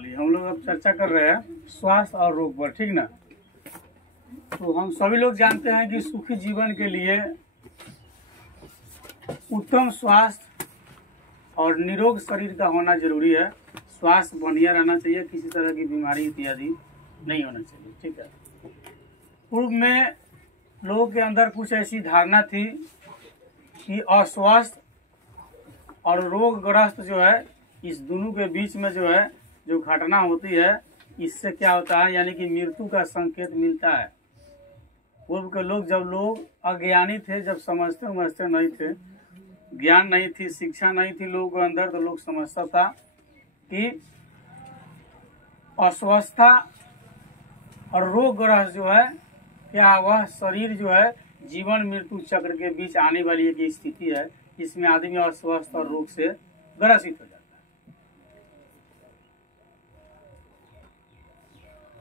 चलिए हम लोग अब चर्चा कर रहे हैं स्वास्थ्य और रोग पर, ठीक ना। तो हम सभी लोग जानते हैं कि सुखी जीवन के लिए उत्तम स्वास्थ्य और निरोग शरीर का होना जरूरी है। स्वास्थ्य बढ़िया रहना चाहिए, किसी तरह की बीमारी इत्यादि नहीं होना चाहिए, ठीक है। पूर्व में लोगों के अंदर कुछ ऐसी धारणा थी कि अस्वस्थ और रोगग्रस्त जो है, इस दोनों के बीच में जो है जो घटना होती है, इससे क्या होता है, यानी कि मृत्यु का संकेत मिलता है। पूर्व के लोग, जब लोग अज्ञानी थे, जब समझते नहीं थे, ज्ञान नहीं थी, शिक्षा नहीं थी लोगों के अंदर, तो लोग समझता था कि अस्वस्थता और रोगग्रस्त जो है क्या, वह शरीर जो है जीवन मृत्यु चक्र के बीच आने वाली एक स्थिति है, इसमें आदमी अस्वस्थ और रोग से ग्रसित हो जाता है।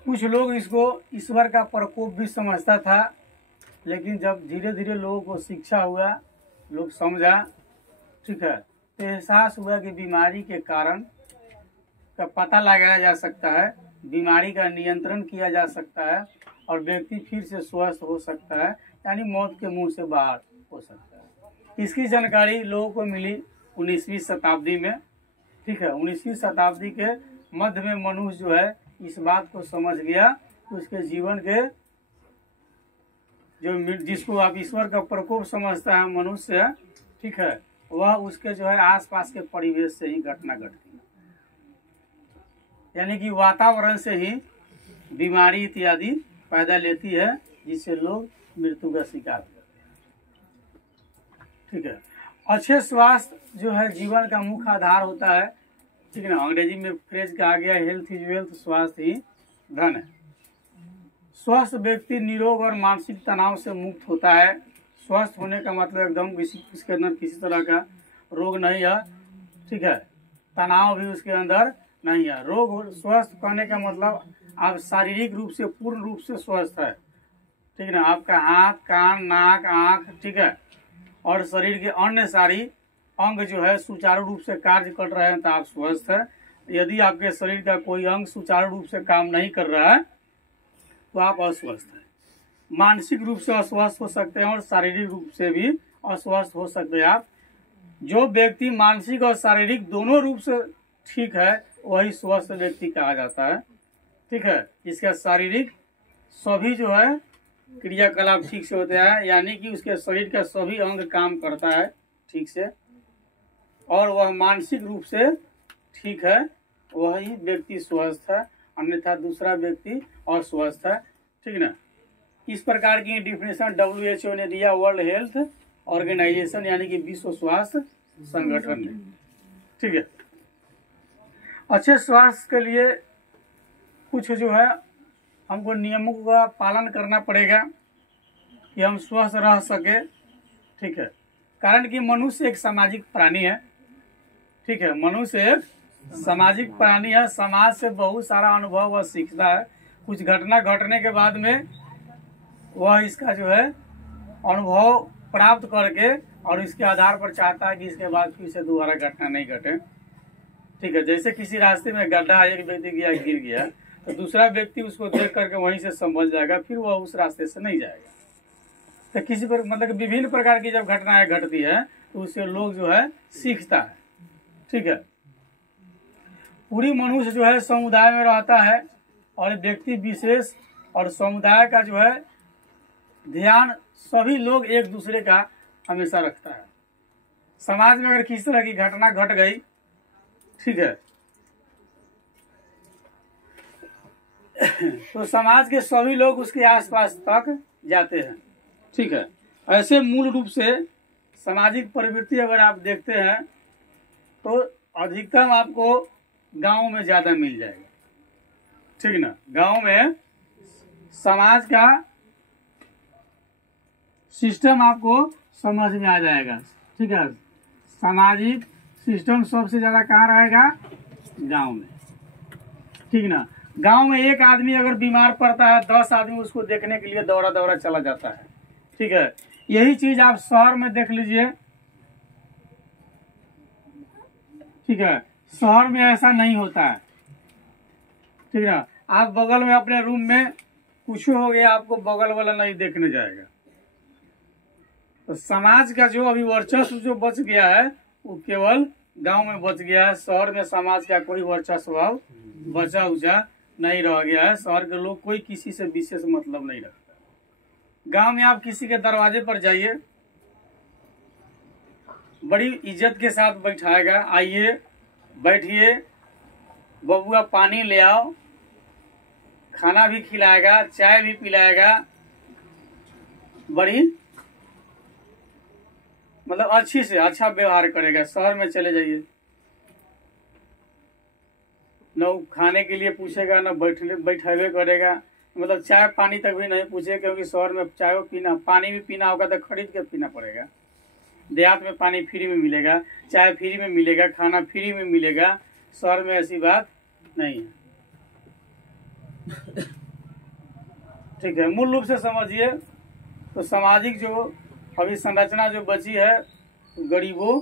कुछ लोग इसको ईश्वर का प्रकोप भी समझता था, लेकिन जब धीरे धीरे लोगों को शिक्षा हुआ, लोग समझा, ठीक है, तो एहसास हुआ कि बीमारी के कारण का पता लगाया जा सकता है, बीमारी का नियंत्रण किया जा सकता है और व्यक्ति फिर से स्वस्थ हो सकता है, यानी मौत के मुंह से बाहर हो सकता है। इसकी जानकारी लोगों को मिली 19वीं शताब्दी में, ठीक है। 19वीं शताब्दी के मध्य में मनुष्य जो है इस बात को समझ गया कि उसके जीवन के जो, जिसको आप ईश्वर का प्रकोप समझता है मनुष्य, ठीक है, वह उसके जो है आसपास के परिवेश से ही घटना घटती है, यानी कि वातावरण से ही बीमारी इत्यादि पैदा लेती है, जिससे लोग मृत्यु का शिकार करते हैं, ठीक है। अच्छे स्वास्थ्य जो है जीवन का मुख्य आधार होता है, ठीक है ना। अंग्रेजी में फ्रेज कहा गया, हेल्थ इज वेल्थ, स्वास्थ्य ही धन है। स्वस्थ व्यक्ति निरोग और मानसिक तनाव से मुक्त होता है। स्वस्थ होने का मतलब एकदम उसके अंदर किसी तरह का रोग नहीं है, ठीक है, तनाव भी उसके अंदर नहीं है। रोग स्वस्थ करने का मतलब आप शारीरिक रूप से पूर्ण रूप से स्वस्थ है, ठीक है ना। आपका हाथ, कान, नाक, आँख, ठीक है, और शरीर के अन्य सारी अंग जो है सुचारू रूप से कार्य कर रहे हैं तो आप स्वस्थ है। यदि आपके शरीर का कोई अंग सुचारू रूप से काम नहीं कर रहा है तो आप अस्वस्थ हैं। मानसिक रूप से अस्वस्थ हो सकते हैं और शारीरिक रूप से भी अस्वस्थ हो सकते हैं आप। जो व्यक्ति मानसिक और शारीरिक दोनों रूप से ठीक है वही स्वस्थ व्यक्ति कहा जाता है, ठीक है। इसका शारीरिक सभी जो है क्रियाकलाप ठीक से होते हैं, यानी कि उसके शरीर का सभी अंग काम करता है ठीक से, और वह मानसिक रूप से ठीक है, वही व्यक्ति स्वस्थ है, अन्यथा दूसरा व्यक्ति अस्वस्थ है, ठीक ना। इस प्रकार की डिफिनेशन WHO ने दिया, वर्ल्ड हेल्थ ऑर्गेनाइजेशन यानी कि विश्व स्वास्थ्य संगठन ने, ठीक है। अच्छे स्वास्थ्य के लिए कुछ जो है हमको नियमों का पालन करना पड़ेगा कि हम स्वस्थ रह सके, ठीक है। कारण कि मनुष्य एक सामाजिक प्राणी है, ठीक है, मनुष्य एक सामाजिक प्राणी है। समाज से बहुत सारा अनुभव वह सीखता है। कुछ घटना घटने के बाद में वह इसका जो है अनुभव प्राप्त करके और इसके आधार पर चाहता है कि इसके बाद फिर से दोबारा घटना नहीं घटे, ठीक है। जैसे किसी रास्ते में गड्ढा, एक व्यक्ति गया गिर गया तो दूसरा व्यक्ति उसको देख करके वहीं से संभल जाएगा, फिर वह उस रास्ते से नहीं जाएगा। तो किसी पर मतलब विभिन्न प्रकार की जब घटनाएं घटती है तो उससे लोग जो है सीखता है, ठीक है। पूरी मनुष्य जो है समुदाय में रहता है और व्यक्ति विशेष और समुदाय का जो है ध्यान सभी लोग एक दूसरे का हमेशा रखता है। समाज में अगर किसी तरह की घटना घट गई, ठीक है, तो समाज के सभी लोग उसके आसपास तक जाते हैं, ठीक है। ऐसे मूल रूप से सामाजिक प्रवृत्ति अगर आप देखते हैं तो अधिकतम आपको गांव में ज्यादा मिल जाएगा, ठीक ना। गांव में समाज का सिस्टम आपको समझ में आ जाएगा, ठीक है। सामाजिक सिस्टम सबसे ज्यादा कहाँ रहेगा? गांव में, ठीक ना। गांव में एक आदमी अगर बीमार पड़ता है 10 आदमी उसको देखने के लिए दौड़ा दौड़ा चला जाता है, ठीक है। यही चीज आप शहर में देख लीजिए, ठीक है। शहर में ऐसा नहीं होता है। ठीक है ना। आप बगल में अपने रूम में कुछ हो गया, आपको बगल वाला नहीं देखने जाएगा। तो समाज का जो अभी वर्चस्व जो बच गया है वो केवल गांव में बच गया है। शहर में समाज का कोई वर्चस्व भाव बचा उचा नहीं रह गया है। शहर के लोग कोई किसी से विशेष मतलब नहीं रखता। गांव में आप किसी के दरवाजे पर जाइए, बड़ी इज्जत के साथ बैठाएगा, आइए बैठिए, बबुआ पानी ले आओ, खाना भी खिलाएगा, चाय भी पिलाएगा, बड़ी मतलब अच्छी से अच्छा व्यवहार करेगा। शहर में चले जाइए, न खाने के लिए पूछेगा, न बैठेबे करेगा, मतलब चाय पानी तक भी नहीं पूछेगा, क्योंकि शहर में चाय पीना, पानी भी पीना होगा तो खरीद के पीना पड़ेगा। देहात में पानी फ्री में मिलेगा, चाय फ्री में मिलेगा, खाना फ्री में मिलेगा। शहर में ऐसी बात नहीं है। ठीक है, मूल रूप से समझिए तो सामाजिक जो अभी संरचना जो बची है गरीबों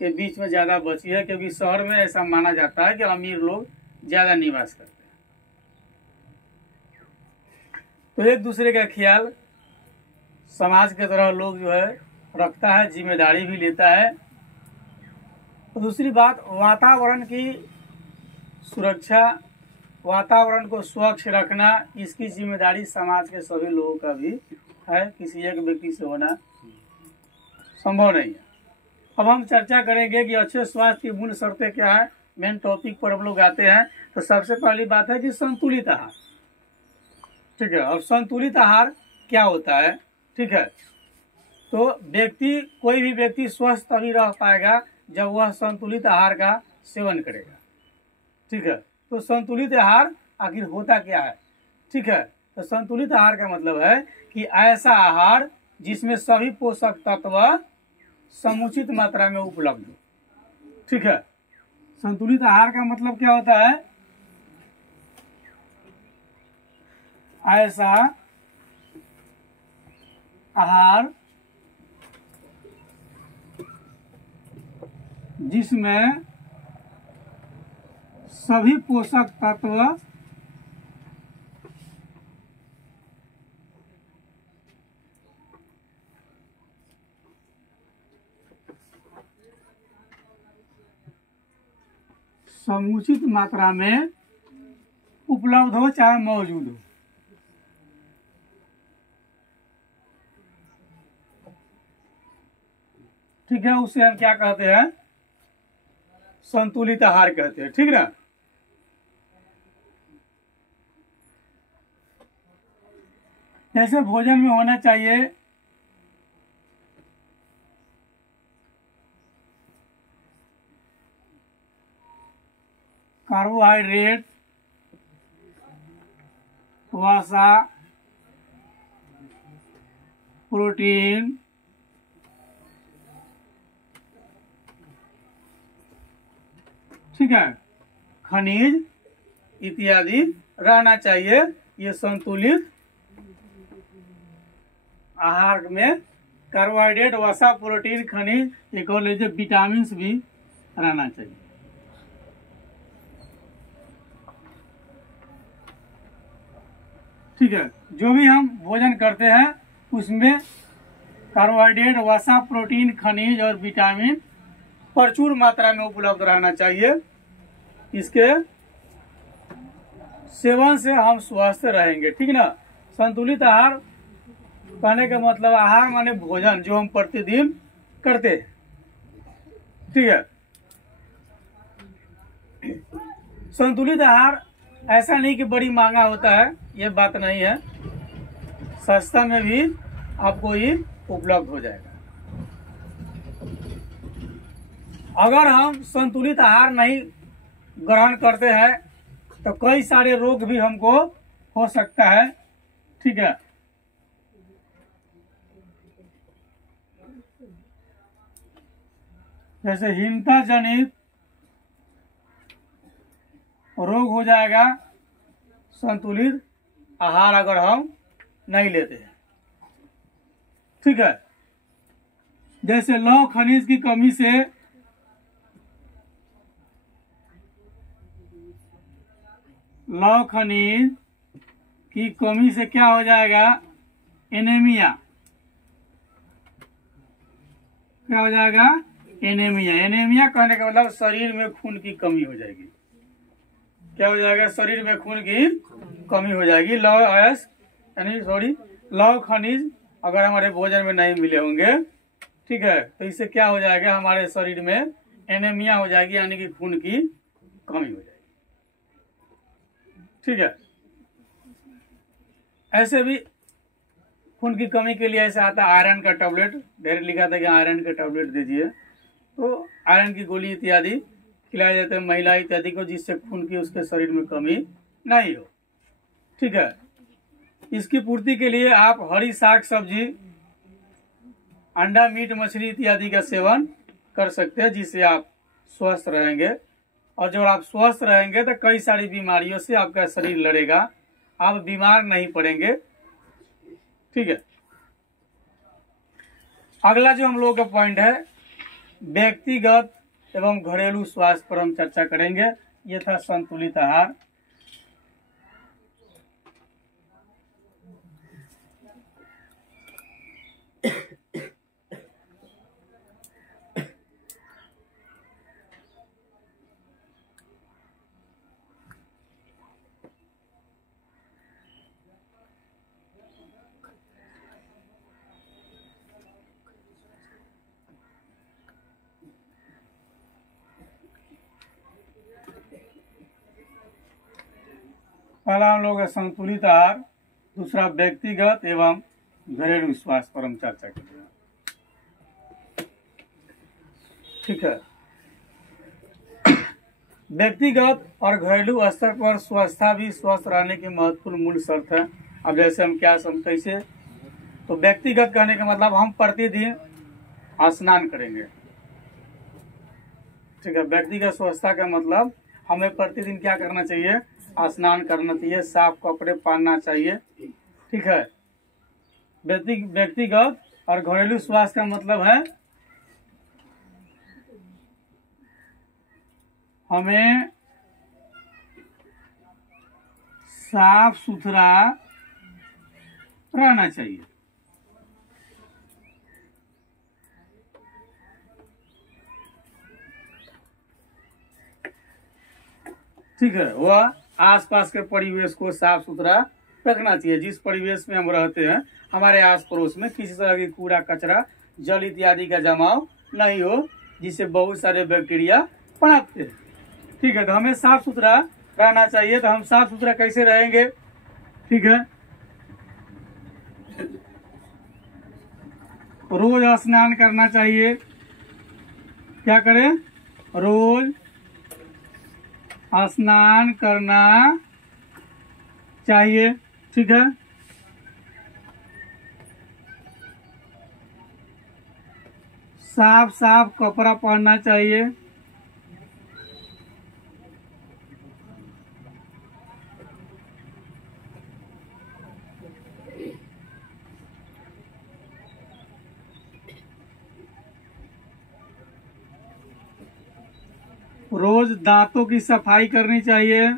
के बीच में ज्यादा बची है, क्योंकि शहर में ऐसा माना जाता है कि अमीर लोग ज्यादा निवास करते हैं। तो एक दूसरे का ख्याल समाज के तरह लोग जो है रखता है, जिम्मेदारी भी लेता है। तो दूसरी बात, वातावरण की सुरक्षा, वातावरण को स्वच्छ रखना, इसकी जिम्मेदारी समाज के सभी लोगों का भी है, किसी एक व्यक्ति से होना संभव नहीं है। अब हम चर्चा करेंगे कि अच्छे स्वास्थ्य की मूल शर्तें क्या है। मेन टॉपिक पर हम लोग आते हैं। तो सबसे पहली बात है कि संतुलित आहार। ठीक है, अब संतुलित आहार क्या होता है? ठीक है, तो कोई भी व्यक्ति स्वस्थ तभी रह पाएगा जब वह संतुलित आहार का सेवन करेगा। ठीक है, तो संतुलित आहार आखिर होता क्या है? ठीक है, तो संतुलित आहार का मतलब है कि ऐसा आहार जिसमें सभी पोषक तत्व समुचित मात्रा में उपलब्ध हो। ठीक है, संतुलित आहार का मतलब क्या होता है? ऐसा आहार जिसमें सभी पोषक तत्व समुचित मात्रा में उपलब्ध हो चाहे मौजूद हो। ठीक है, उसे हम क्या कहते हैं? संतुलित आहार कहते हैं। ठीक ना। जैसे भोजन में होना चाहिए कार्बोहाइड्रेट, वसा, प्रोटीन, ठीक है, खनिज इत्यादि रहना चाहिए। ये संतुलित आहार में कार्बोहाइड्रेट, वसा, प्रोटीन, खनिज, एक और लीजिए विटामिन भी रहना चाहिए। ठीक है, जो भी हम भोजन करते हैं उसमें कार्बोहाइड्रेट, वसा, प्रोटीन, खनिज और विटामिन प्रचुर मात्रा में उपलब्ध रहना चाहिए। इसके सेवन से हम स्वस्थ रहेंगे। ठीक ना। संतुलित आहार कहने का मतलब, आहार माने भोजन जो हम प्रतिदिन करते हैं। ठीक है, संतुलित आहार ऐसा नहीं कि बड़ी महंगा होता है, ये बात नहीं है। सस्ता में भी आपको ये उपलब्ध हो जाएगा। अगर हम संतुलित आहार नहीं ग्रहण करते हैं तो कई सारे रोग भी हमको हो सकता है। ठीक है, जैसे हीनता जनित रोग हो जाएगा संतुलित आहार अगर हम नहीं लेते हैं। ठीक है, जैसे लौह खनिज की कमी से लौह खनिज की कमी से क्या हो जाएगा? एनीमिया। क्या हो जाएगा? एनीमिया। एनीमिया कहने का मतलब शरीर में खून की कमी हो जाएगी। क्या हो जाएगा? शरीर में खून की कमी हो जाएगी। लौह खनिज अगर हमारे भोजन में नहीं मिले होंगे, ठीक है, तो इससे क्या हो जाएगा? हमारे शरीर में एनीमिया हो जाएगी, यानी कि खून की कमी हो जाएगी। ठीक है। ऐसे भी खून की कमी के लिए ऐसे आता है आयरन का टैबलेट, डायरेक्ट लिखा था कि आयरन का टैबलेट दीजिए, तो आयरन की गोली इत्यादि खिलाए जाते हैं महिला इत्यादि को, जिससे खून की उसके शरीर में कमी नहीं हो। ठीक है। इसकी पूर्ति के लिए आप हरी साग सब्जी, अंडा, मीट, मछली इत्यादि का सेवन कर सकते हैं, जिससे आप स्वस्थ रहेंगे। और जब आप स्वस्थ रहेंगे तो कई सारी बीमारियों से आपका शरीर लड़ेगा, आप बीमार नहीं पड़ेंगे। ठीक है। अगला जो हम लोगों का पॉइंट है, व्यक्तिगत एवं घरेलू स्वास्थ्य पर हम चर्चा करेंगे। ये था संतुलित आहार। पहला हम लोग संतुलित आहार, दूसरा व्यक्तिगत एवं घरेलू स्वास्थ्य पर हम चर्चा करेंगे। ठीक है। व्यक्तिगत और घरेलू स्तर पर स्वस्थता भी स्वस्थ रहने की महत्वपूर्ण मूल शर्त है। अब जैसे हम कैसे, तो व्यक्तिगत कहने का मतलब हम प्रतिदिन स्नान करेंगे। ठीक है। व्यक्तिगत स्वच्छता का मतलब हमें प्रतिदिन क्या करना चाहिए? स्नान करना चाहिए, साफ कपड़े पहनना चाहिए। ठीक है। व्यक्तिगत और घरेलू स्वास्थ्य का मतलब है हमें साफ सुथरा रहना चाहिए। ठीक है। वह आसपास के परिवेश को साफ सुथरा रखना चाहिए। जिस परिवेश में हम रहते हैं, हमारे आस पड़ोस में किसी तरह की कूड़ा कचरा, जल इत्यादि का जमाव नहीं हो, जिससे बहुत सारे बैक्टीरिया पनपते हैं। ठीक है। तो हमें साफ सुथरा रहना चाहिए। तो हम साफ सुथरा कैसे रहेंगे? ठीक है। रोज स्नान करना चाहिए। क्या करें? रोज स्नान करना चाहिए। ठीक है। साफ साफ कपड़ा पहनना चाहिए। रोज दांतों की सफाई करनी चाहिए।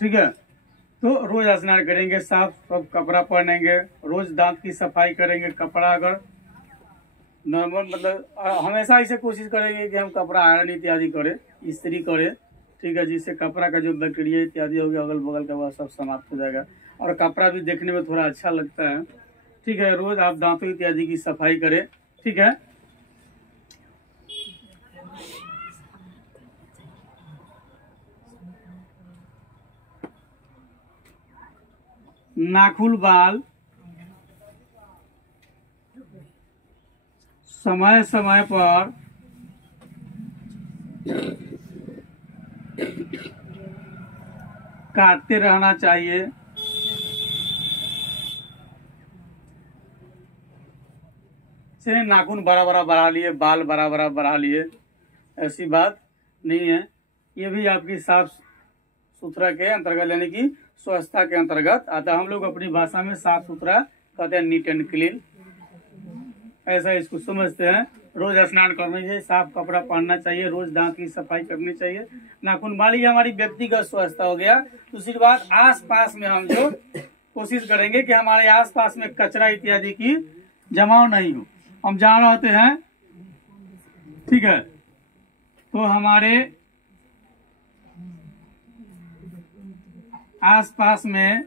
ठीक है। तो रोज स्नान करेंगे, साफ सब कपड़ा पहनेंगे, रोज दांत की सफाई करेंगे। कपड़ा अगर नॉर्मल मतलब हमेशा इसे कोशिश करेंगे कि हम कपड़ा आयरन इत्यादि करें, इस्त्री करें। ठीक है। जिससे कपड़ा का जो बैक्टीरिया इत्यादि हो गया अगल बगल का, वह सब समाप्त हो जाएगा और कपड़ा भी देखने में थोड़ा अच्छा लगता है। ठीक है। रोज आप दांतों इत्यादि की सफाई करें। ठीक है। नाखून, बाल समय समय पर काटते रहना चाहिए। चलिए, नाखून बड़ा बड़ा बढ़ा लिए, बाल बड़ा बड़ा बढ़ा लिए, ऐसी बात नहीं है। ये भी आपकी साफ सुथरा के अंतर्गत यानी कि स्वच्छता के अंतर्गत आता। हम लोग अपनी भाषा में साफ सुथरा कहते हैं, नीट एंड क्लीन, ऐसा इसको समझते हैं। रोज स्नान करना चाहिए, साफ कपड़ा पहनना चाहिए, रोज दांत की सफाई करनी चाहिए, नाखून बाली, हमारी व्यक्तिगत स्वच्छता हो गया। दूसरी बात, आस पास में हम जो कोशिश करेंगे कि हमारे आस पास में कचरा इत्यादि की जमाव नहीं हो। हम जहाँ रहते हैं, ठीक है, तो हमारे आस पास में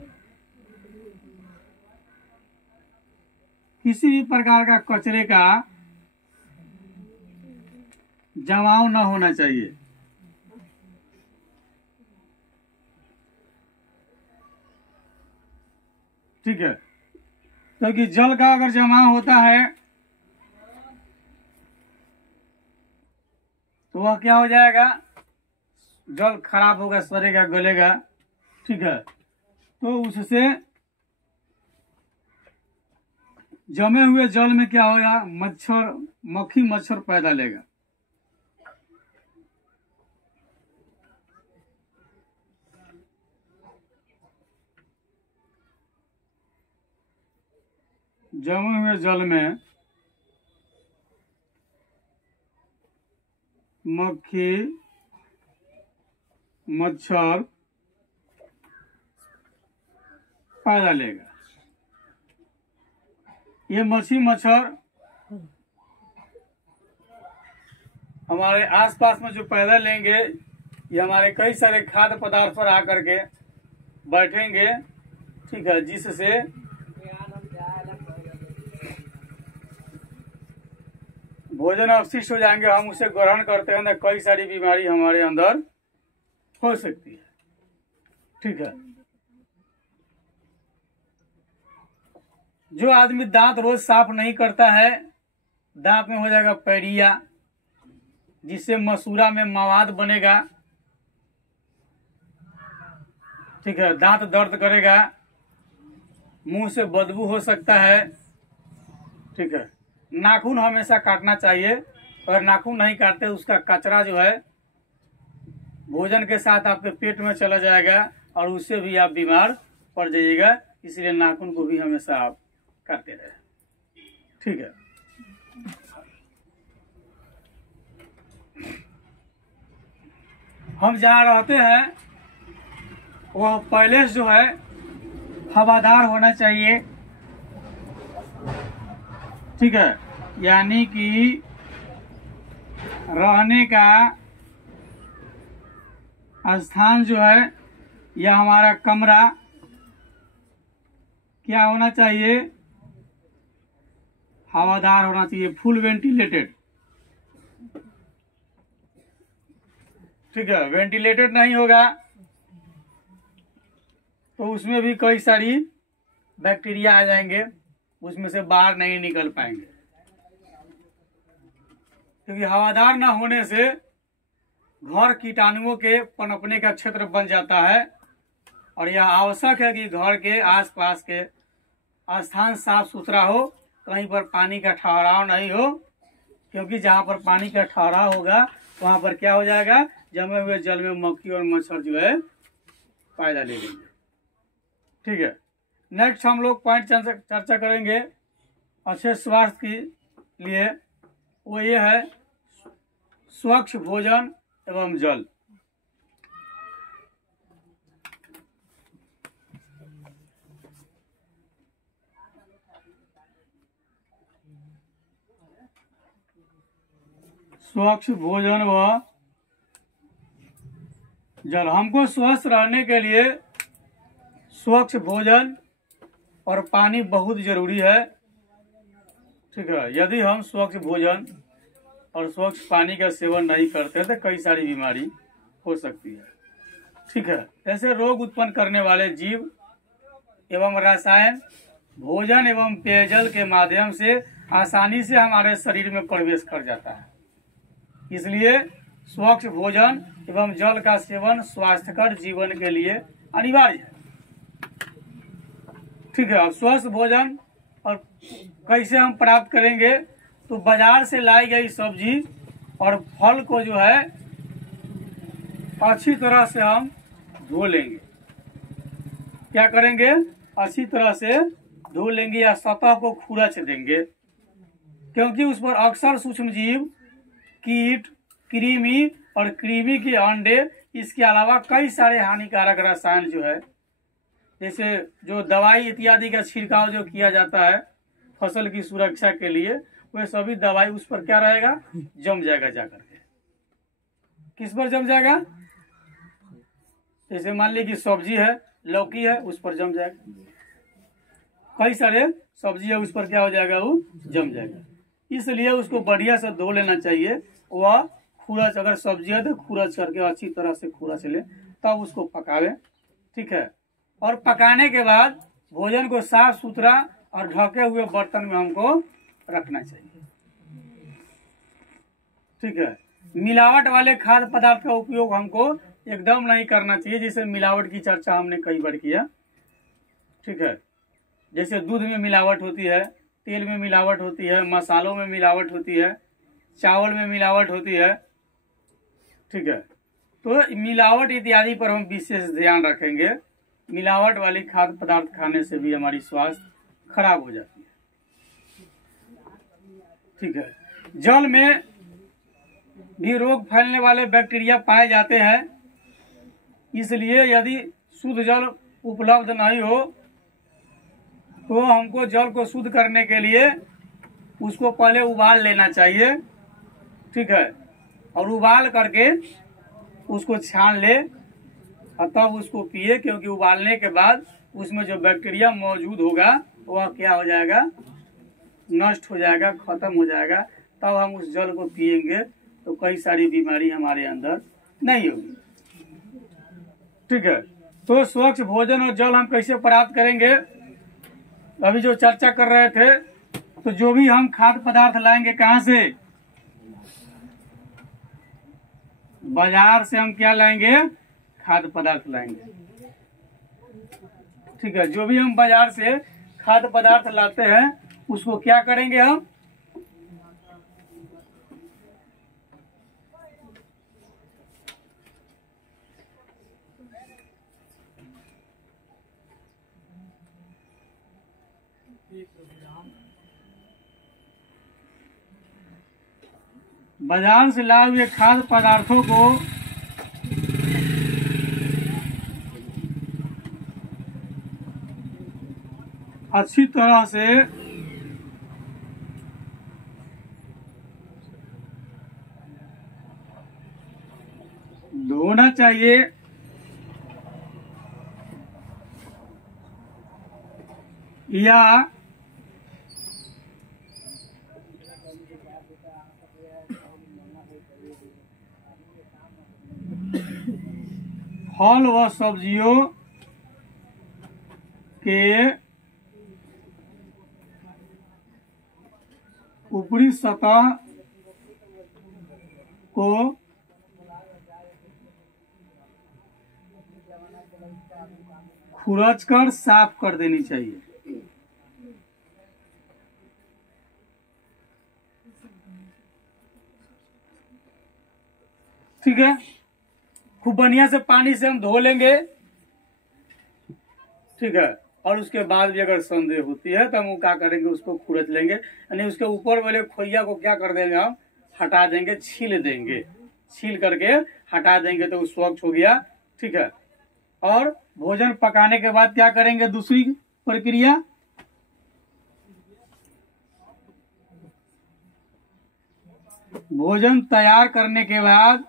किसी भी प्रकार का कचरे का जमाव न होना चाहिए। ठीक है, क्योंकि जल का अगर जमाव होता है तो वह क्या हो जाएगा, जल खराब होगा, सड़ेगा, गलेगा। ठीक है, तो उससे जमे हुए जल में क्या होगा, मच्छर, मक्खी मच्छर पैदा लेगा। जमे हुए जल में मक्खी मच्छर पैदा लेगा। ये मच्छी मच्छर हमारे आसपास में जो पैदा लेंगे, ये हमारे कई सारे खाद्य पदार्थ पर आकर के बैठेंगे। ठीक है, जिससे भोजन अवशिष्ट हो जाएंगे, हम उसे ग्रहण करते हैं ना, कई सारी बीमारी हमारे अंदर हो सकती है। ठीक है, जो आदमी दांत रोज साफ नहीं करता है, दांत में हो जाएगा पैरिया, जिससे मसूड़ा में मवाद बनेगा। ठीक है, दांत दर्द करेगा, मुंह से बदबू हो सकता है। ठीक है, नाखून हमेशा काटना चाहिए, अगर नाखून नहीं काटते उसका कचरा जो है भोजन के साथ आपके पेट में चला जाएगा और उससे भी आप बीमार पड़ जाइएगा। इसलिए नाखून को भी हमेशा आप काटते रहे। ठीक है, हम जहाँ रहते हैं वह पहले जो है हवादार होना चाहिए। ठीक है, यानी कि रहने का स्थान जो है या हमारा कमरा क्या होना चाहिए, हवादार होना चाहिए, फुल वेंटिलेटेड। ठीक है, वेंटिलेटेड नहीं होगा तो उसमें भी कई सारी बैक्टीरिया आ जाएंगे, उसमें से बाहर नहीं निकल पाएंगे। क्योंकि हवादार न होने से घर कीटाणुओं के पनपने का क्षेत्र बन जाता है और यह आवश्यक है कि घर के आसपास के स्थान साफ सुथरा हो, कहीं पर पानी का ठहराव नहीं हो। क्योंकि जहाँ पर पानी का ठहराव होगा वहाँ पर क्या हो जाएगा, जमे हुए जल में मक्खी और मच्छर जो है पैदा ले लेंगे। ठीक है, नेक्स्ट हम लोग पॉइंट चर्चा करेंगे अच्छे स्वास्थ्य के लिए, वो ये है स्वच्छ भोजन एवं जल। स्वच्छ भोजन व जल, हमको स्वस्थ रहने के लिए स्वच्छ भोजन और पानी बहुत जरूरी है। ठीक है, यदि हम स्वच्छ भोजन और स्वच्छ पानी का सेवन नहीं करते तो कई सारी बीमारी हो सकती है। ठीक है, ऐसे रोग उत्पन्न करने वाले जीव एवं रसायन भोजन एवं पेयजल के माध्यम से आसानी से हमारे शरीर में प्रवेश कर जाता है। इसलिए स्वच्छ भोजन एवं जल का सेवन स्वास्थ्यकर जीवन के लिए अनिवार्य है। ठीक है, अब स्वस्थ भोजन और कैसे हम प्राप्त करेंगे, तो बाजार से लाई गई सब्जी और फल को जो है अच्छी तरह से हम धो लेंगे। क्या करेंगे? अच्छी तरह से धो लेंगे या सतह को खुरच देंगे, क्योंकि उस पर अक्सर सूक्ष्म जीव, कीट, कृमि और कृमि के अंडे, इसके अलावा कई सारे हानिकारक रसायन जो है, जैसे जो दवाई इत्यादि का छिड़काव जो किया जाता है फसल की सुरक्षा के लिए, वह सभी दवाई उस पर क्या रहेगा? जम जाएगा जाकर के। किस पर जम जाएगा? जैसे मान लीजिए कि सब्जी है, लौकी है, उस पर जम जाएगा। कई सारे सब्जी है, उस पर क्या हो जाएगा? वो जम जाएगा। इसलिए उसको बढ़िया से धो लेना चाहिए। वह खुरच, अगर सब्जी है तो खुरच करके अच्छी तरह से खुरच ले, तब उसको पकावे। ठीक है। और पकाने के बाद भोजन को साफ सुथरा और ढके हुए बर्तन में हमको रखना चाहिए। ठीक है। मिलावट वाले खाद्य पदार्थ का उपयोग हमको एकदम नहीं करना चाहिए। जैसे मिलावट की चर्चा हमने कई बार किया। ठीक है। जैसे दूध में मिलावट होती है, तेल में मिलावट होती है, मसालों में मिलावट होती है, चावल में मिलावट होती है। ठीक है। तो मिलावट इत्यादि पर हम विशेष ध्यान रखेंगे। मिलावट वाली खाद्य पदार्थ खाने से भी हमारी स्वास्थ्य खराब हो जाती है। ठीक है। जल में भी रोग फैलने वाले बैक्टीरिया पाए जाते हैं। इसलिए यदि शुद्ध जल उपलब्ध नहीं हो तो हमको जल को शुद्ध करने के लिए उसको पहले उबाल लेना चाहिए। ठीक है। और उबाल करके उसको छान ले और तब उसको पिए, क्योंकि उबालने के बाद उसमें जो बैक्टीरिया मौजूद होगा वह क्या हो जाएगा? नष्ट हो जाएगा, खत्म हो जाएगा। तब हम उस जल को पिएंगे तो कई सारी बीमारी हमारे अंदर नहीं होगी। ठीक है। तो स्वच्छ भोजन और जल हम कैसे प्राप्त करेंगे? अभी जो चर्चा कर रहे थे, तो जो भी हम खाद्य पदार्थ लाएंगे कहाँ से? बाजार से हम क्या लाएंगे? खाद्य पदार्थ लाएंगे। ठीक है। जो भी हम बाजार से खाद्य पदार्थ लाते हैं उसको क्या करेंगे हम? बाजार से लाए हुए खाद्य पदार्थों को अच्छी तरह से धोना चाहिए। या फल व सब्जियों के ऊपरी सतह को खुरचकर साफ कर देनी चाहिए। ठीक है। खूब बढ़िया से पानी से हम धो लेंगे। ठीक है। और उसके बाद भी अगर संदेह होती है तो हम क्या करेंगे? उसको खुरच लेंगे, यानी उसके ऊपर वाले खोइया को क्या कर देंगे? हम हटा देंगे, छील देंगे। छील करके हटा देंगे तो स्वच्छ हो गया। ठीक है। और भोजन पकाने के बाद क्या करेंगे? दूसरी प्रक्रिया, भोजन तैयार करने के बाद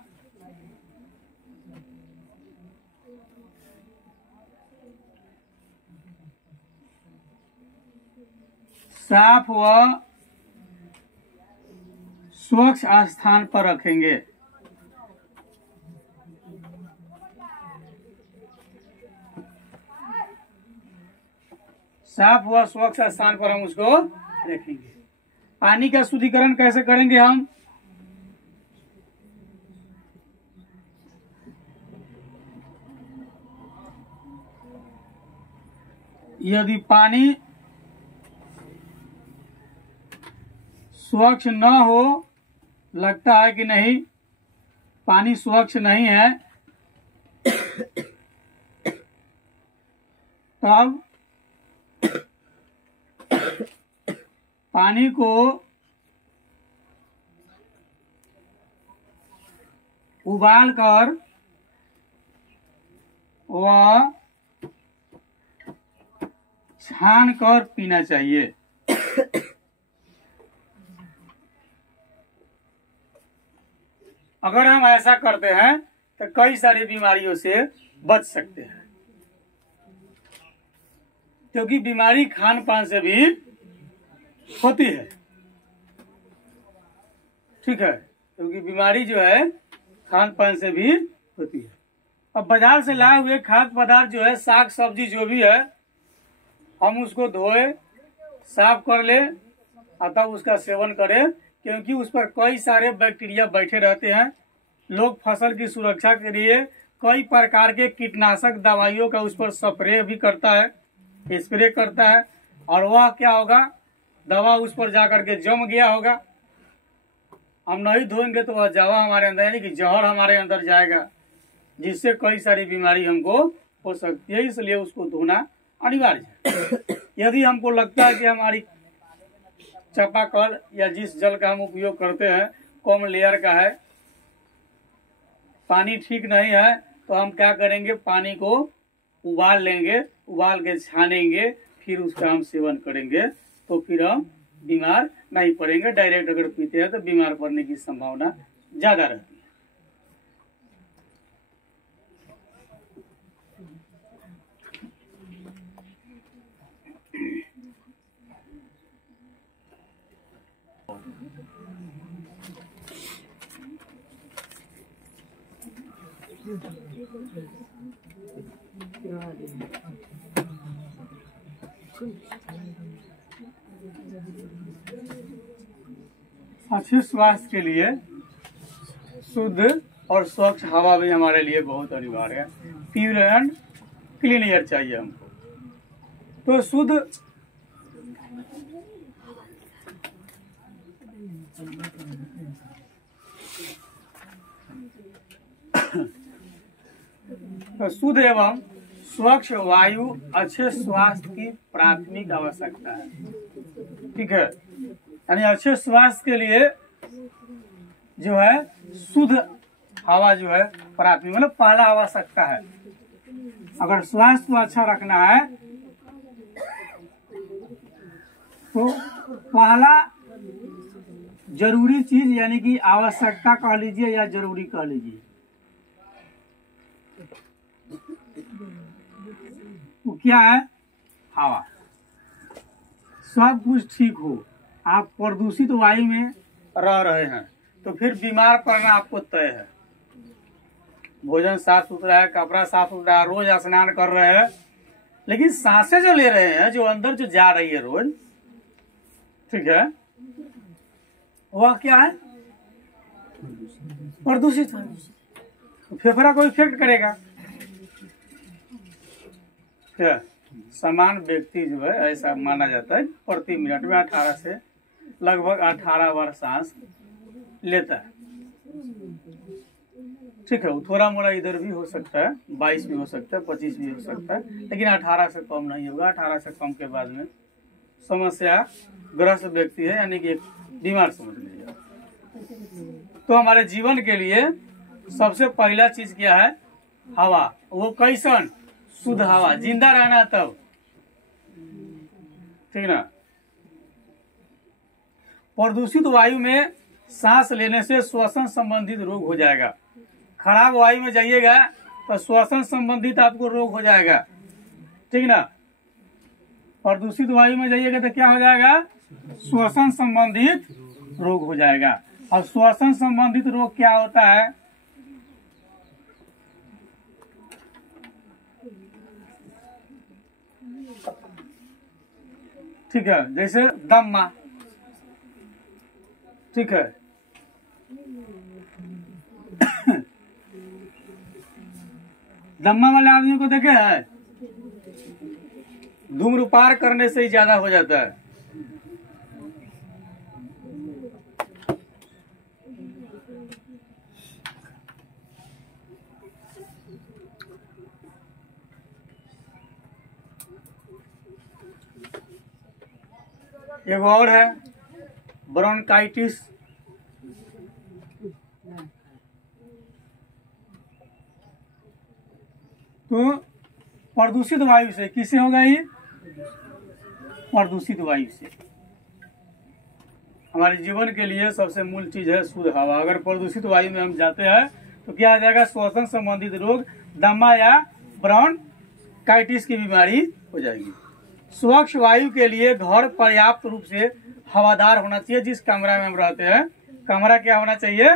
साफ व स्वच्छ स्थान पर रखेंगे। साफ व स्वच्छ स्थान पर हम उसको रखेंगे। पानी का शुद्धिकरण कैसे करेंगे हम? यदि पानी स्वच्छ न हो, लगता है कि नहीं पानी स्वच्छ नहीं है, तब पानी को उबाल कर वह छान कर पीना चाहिए। अगर हम ऐसा करते हैं तो कई सारी बीमारियों से बच सकते हैं, क्योंकि बीमारी खान पान से भी होती है। ठीक है, क्योंकि बीमारी जो है खान पान से भी होती है। अब बाजार से लाए हुए खाद्य पदार्थ जो है, साग सब्जी जो भी है, हम उसको धोए साफ कर ले तब उसका सेवन करें, क्योंकि उस पर कई सारे बैक्टीरिया बैठे रहते हैं। लोग फसल की सुरक्षा के लिए कई प्रकार के कीटनाशक दवाइयों का उस पर स्प्रे भी करता है, स्प्रे करता है, और वह क्या होगा, दवा उस पर जाकर के जम गया होगा। हम नहीं धोएंगे तो वह दवा हमारे अंदर, यानी कि जहर हमारे अंदर जाएगा, जिससे कई सारी बीमारी हमको हो सकती है। इसलिए उसको धोना अनिवार्य है। यदि हमको लगता है कि हमारी चापाकल या जिस जल का हम उपयोग करते हैं कम लेयर का है, पानी ठीक नहीं है, तो हम क्या करेंगे, पानी को उबाल लेंगे, उबाल के छानेंगे, फिर उसका हम सेवन करेंगे, तो फिर हम बीमार नहीं पड़ेंगे। डायरेक्ट अगर पीते हैं तो बीमार पड़ने की संभावना ज्यादा रहती है। अच्छे स्वास्थ्य के लिए शुद्ध और स्वच्छ हवा भी हमारे लिए बहुत अनिवार्य है। प्योर एंड क्लीन एयर चाहिए हमको। तो शुद्ध तो शुद्ध एवं स्वच्छ वायु अच्छे स्वास्थ्य की प्राथमिक आवश्यकता है। ठीक है, यानी अच्छे स्वास्थ्य के लिए जो है शुद्ध हवा जो है प्राथमिक, मतलब पहला आवश्यकता है। अगर स्वास्थ्य को अच्छा रखना है तो पहला जरूरी चीज, यानी कि आवश्यकता कह लीजिए या जरूरी कह लीजिए, वो क्या है, हवा। सब कुछ ठीक हो, आप प्रदूषित वायु में रह रहे हैं तो फिर बीमार पड़ना आपको तय है। भोजन साफ सुथरा है, कपड़ा साफ सुथरा है, रोज स्नान कर रहे हैं, लेकिन सांसें जो ले रहे हैं, जो अंदर जो जा रही है रोज, ठीक है, वह क्या है, प्रदूषित है। तो फेफड़ा को इफेक्ट करेगा। क्या समान व्यक्ति जो है, ऐसा माना जाता है प्रति मिनट में 18 से लगभग 18 बार सांस लेता है। ठीक है, वो थोड़ा मोड़ा इधर भी हो सकता है, 22 भी हो सकता है, 25 भी हो सकता है, लेकिन 18 से कम नहीं होगा। 18 से कम के बाद में समस्या ग्रस्त व्यक्ति है, यानी कि एक बीमार समझ लीजिए। तो हमारे जीवन के लिए सबसे पहला चीज क्या है, हवा। वो कैसन, शुद्ध हवा, जिंदा रहना तब, ठीक ना। प्रदूषित वायु में सांस लेने से श्वसन संबंधित रोग हो जाएगा। खराब वायु में जाइएगा तो श्वसन संबंधित आपको रोग हो जाएगा, ठीक ना। प्रदूषित वायु में जाइएगा तो क्या हो जाएगा, श्वसन संबंधित रोग हो जाएगा। और श्वसन संबंधित रोग क्या होता है, ठीक है, जैसे दम्मा, ठीक है, दम्मा वाले आदमी को देखे है, धूम्रपान करने से ही ज्यादा हो जाता है। एक और है ब्रोंकाइटिस। तो प्रदूषित वायु से, किससे होगा ये? प्रदूषित वायु से। हमारे जीवन के लिए सबसे मूल चीज है शुद्ध हवा। अगर प्रदूषित वायु में हम जाते हैं तो क्या आ जाएगा? श्वसन संबंधित रोग, दमा या ब्रोंकाइटिस की बीमारी हो जाएगी। स्वच्छ वायु के लिए घर पर्याप्त रूप से हवादार होना चाहिए। जिस कमरा में हम रहते हैं, कमरा क्या होना चाहिए?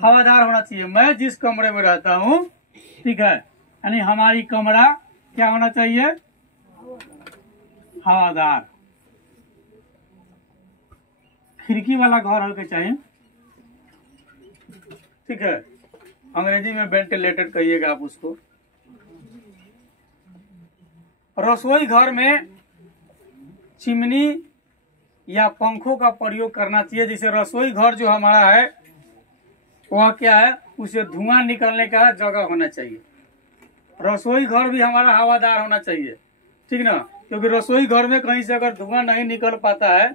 हवादार होना चाहिए। मैं जिस कमरे में रहता हूँ, ठीक है, यानी हमारी कमरा क्या होना चाहिए? हवादार। खिड़की वाला घर होना चाहिए, ठीक है। अंग्रेजी में वेंटिलेटेड कहिएगा आप उसको। रसोई घर में चिमनी या पंखों का प्रयोग करना चाहिए। जैसे रसोई घर जो हमारा है वह क्या है? उसे धुआं निकलने का जगह होना चाहिए। रसोई घर भी हमारा हवादार होना चाहिए, ठीक ना। क्योंकि रसोई घर में कहीं से अगर धुआं नहीं निकल पाता है,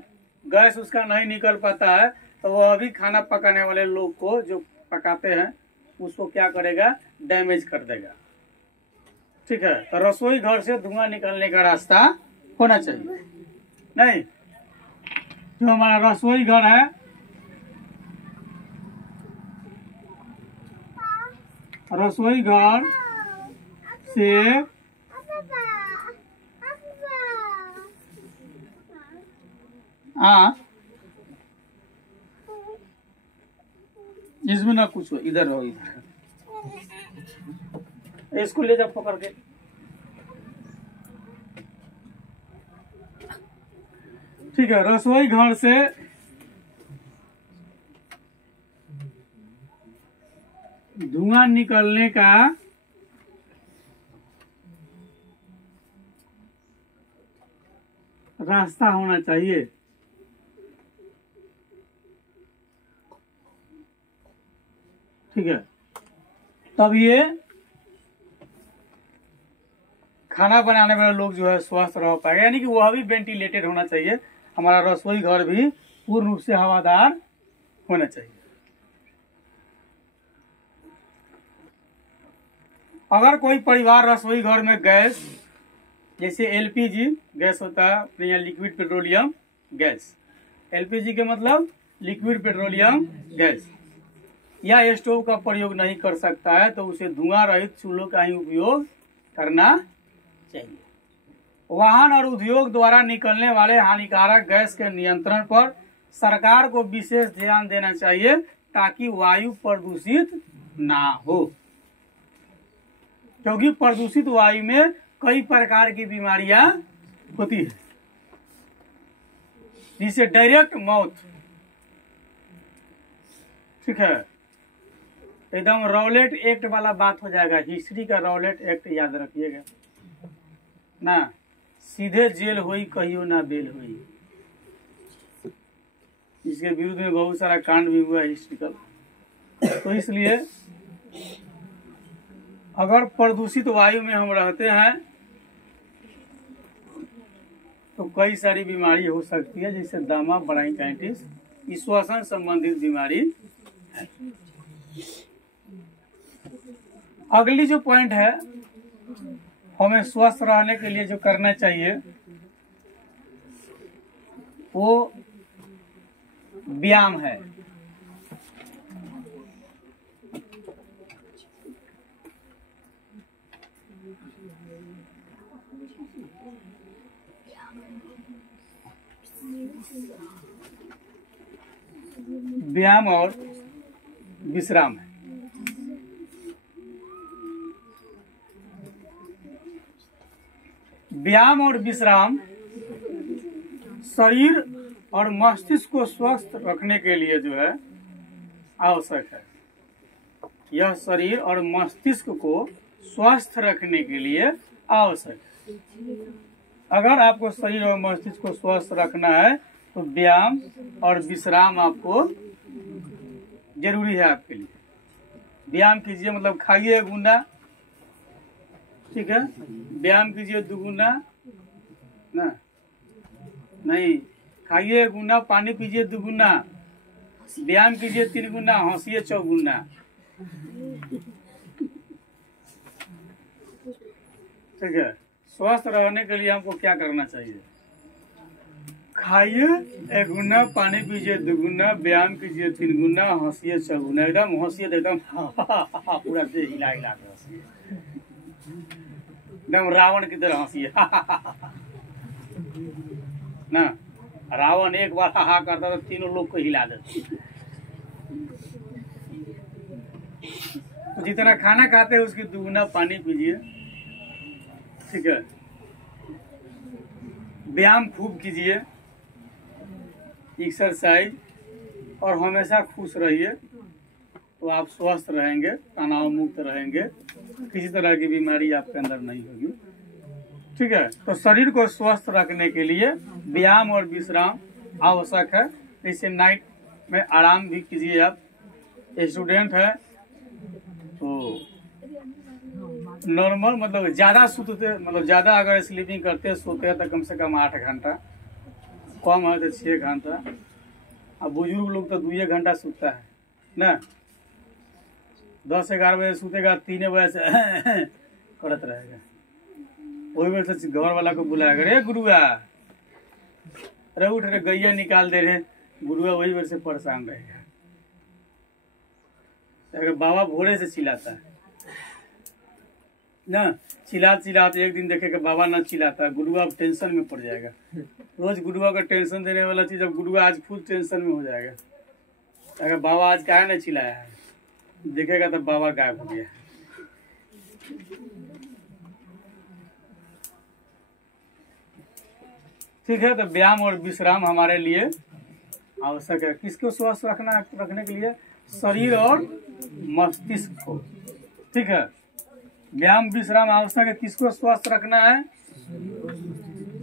गैस उसका नहीं निकल पाता है, तो वह भी खाना पकाने वाले लोग को, जो पकाते हैं, उसको क्या करेगा? डैमेज कर देगा, ठीक है। तो रसोई घर से धुआं निकलने का रास्ता होना चाहिए। नहीं, जो हमारा रसोई घर है, रसोई घर से इसमें ना कुछ हो, इधर हो, इधर इसको ले जाओ पकड़ के। ठीक है, रसोई घर से धुआं निकलने का रास्ता होना चाहिए। ठीक है, तब ये खाना बनाने वाले लोग जो है स्वस्थ रह पाएगा। यानी कि वह भी वेंटिलेटेड होना चाहिए। हमारा रसोई घर भी पूर्ण रूप से हवादार होना चाहिए। अगर कोई परिवार रसोई घर में गैस, जैसे एलपीजी गैस होता है अपने यहाँ, लिक्विड पेट्रोलियम गैस, एलपीजी के मतलब लिक्विड पेट्रोलियम गैस, या स्टोव का प्रयोग नहीं कर सकता है, तो उसे धुआं रहित चूल्हों का ही उपयोग करना चाहिए। वाहन और उद्योग द्वारा निकलने वाले हानिकारक गैस के नियंत्रण पर सरकार को विशेष ध्यान देना चाहिए, ताकि वायु प्रदूषित ना हो। क्योंकि प्रदूषित वायु में कई प्रकार की बीमारियां होती है, जिससे डायरेक्ट मौत। ठीक है, एकदम रॉलेट एक्ट वाला बात हो जाएगा। हिस्ट्री का रॉलेट एक्ट याद रखिएगा ना। सीधे जेल हुई, कहियो ना बेल हुई। इसके विरुद्ध में बहुत सारा कांड भी हुआ हिस्ट्रिकल। तो इसलिए अगर प्रदूषित वायु में हम रहते हैं तो कई सारी बीमारी हो सकती है, जैसे दमा, ब्रोंकाइटिस, श्वसन संबंधित बीमारी है। अगली जो पॉइंट है, हमें स्वस्थ रहने के लिए जो करना चाहिए वो व्यायाम है। व्यायाम और विश्राम है। व्यायाम और विश्राम शरीर और मस्तिष्क को स्वस्थ रखने के लिए जो है आवश्यक है। यह शरीर और मस्तिष्क को स्वस्थ रखने के लिए आवश्यक है। अगर आपको शरीर और मस्तिष्क को स्वस्थ रखना है तो व्यायाम और विश्राम आपको जरूरी है आपके लिए। व्यायाम कीजिए, मतलब खाइए 1 गुना, ठीक है। व्यायाम कीजिए 2 गुना ना, नहीं, खाइए 1 गुना, पानी पीजिए 2 गुना, व्यायाम कीजिए 3 गुना, हंसिए 4 गुना। ठीक है। स्वस्थ रहने के लिए हमको क्या करना चाहिए? खाइए 1 गुना, पानी पीजिए 2 गुना, व्यायाम कीजिए 3 गुना, हंसिए 4 गुना। एकदम हंसिए एकदम पूरा देह हिला हिला के हंसिए, एकदम रावण की तरह हंसिए ना। रावण एक बार हा करता तो तीनों लोग को हिला देता। तो जितना खाना खाते हैं उसकी 2 गुना पानी पीजिए। ठीक है। व्यायाम खूब कीजिए, एक्सरसाइज, और हमेशा खुश रहिए, तो आप स्वस्थ रहेंगे, तनाव मुक्त रहेंगे, किसी तरह की बीमारी आपके अंदर नहीं होगी। ठीक है। तो शरीर को स्वस्थ रखने के लिए व्यायाम और विश्राम आवश्यक है। जैसे नाइट में आराम भी कीजिए। आप स्टूडेंट है तो नॉर्मल मतलब ज्यादा सोते, मतलब ज्यादा अगर स्लीपिंग करते सोते हैं तो कम से कम 8 घंटा, कम है तो 6 घंटा। अब बुजुर्ग लोग तो 2 घंटा सोता है ना। 10-11 बजे सोतेगा, 3 बजे से करत रहेगा। वही वजह से घर वाला को बुलाएगा, रे गुरुआ, अरे उठ रे, गैया निकाल दे रहे। गुरुआ वही वजह से परेशान रहेगा। अगर बाबा भोरे से चिल्लाता है ना, चिल्लाते एक दिन देखेगा बाबा ना चिल्लाता, गुरुआ अब टेंशन में पड़ जाएगा। रोज गुरुआ का टेंशन देने वाला चीज, अब गुरुआ आज फुल टेंशन में हो जाएगा। अगर बाबा आज काहे नहीं चिल्लाया है, देखेगा तो बाबा गायब हो गया। ठीक है। तो व्यायाम और विश्राम हमारे लिए आवश्यक है। किसको स्वस्थ रखने के लिए? शरीर और मस्तिष्क को। ठीक है। व्यायाम विश्राम आवश्यक है। किसको स्वस्थ रखना है?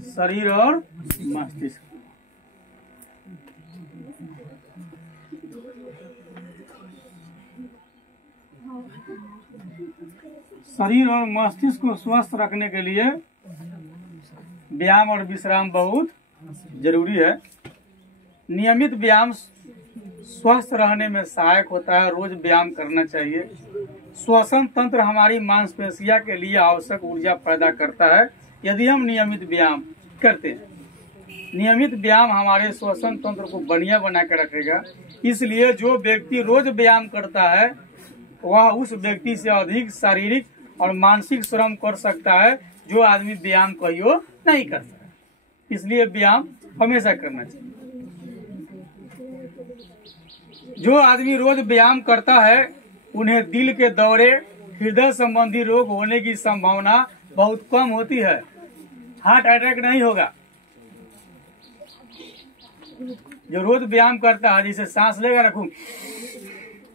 शरीर और मस्तिष्क। शरीर और मस्तिष्क को स्वस्थ रखने के लिए व्यायाम और विश्राम बहुत जरूरी है। नियमित व्यायाम स्वस्थ रहने में सहायक होता है। रोज व्यायाम करना चाहिए। श्वसन तंत्र हमारी मांसपेशियों के लिए आवश्यक ऊर्जा पैदा करता है। यदि हम नियमित व्यायाम करते हैं, नियमित व्यायाम हमारे श्वसन तंत्र को बढ़िया बना के रखेगा। इसलिए जो व्यक्ति रोज व्यायाम करता है वह उस व्यक्ति से अधिक शारीरिक और मानसिक श्रम कर सकता है, जो आदमी व्यायाम कहियो नहीं कर सकता। इसलिए व्यायाम हमेशा करना चाहिए। जो आदमी रोज व्यायाम करता है उन्हें दिल के दौरे, हृदय संबंधी रोग होने की संभावना बहुत कम होती है। हार्ट अटैक नहीं होगा। जो रोज व्यायाम करता है, जैसे सांस लेगा रखू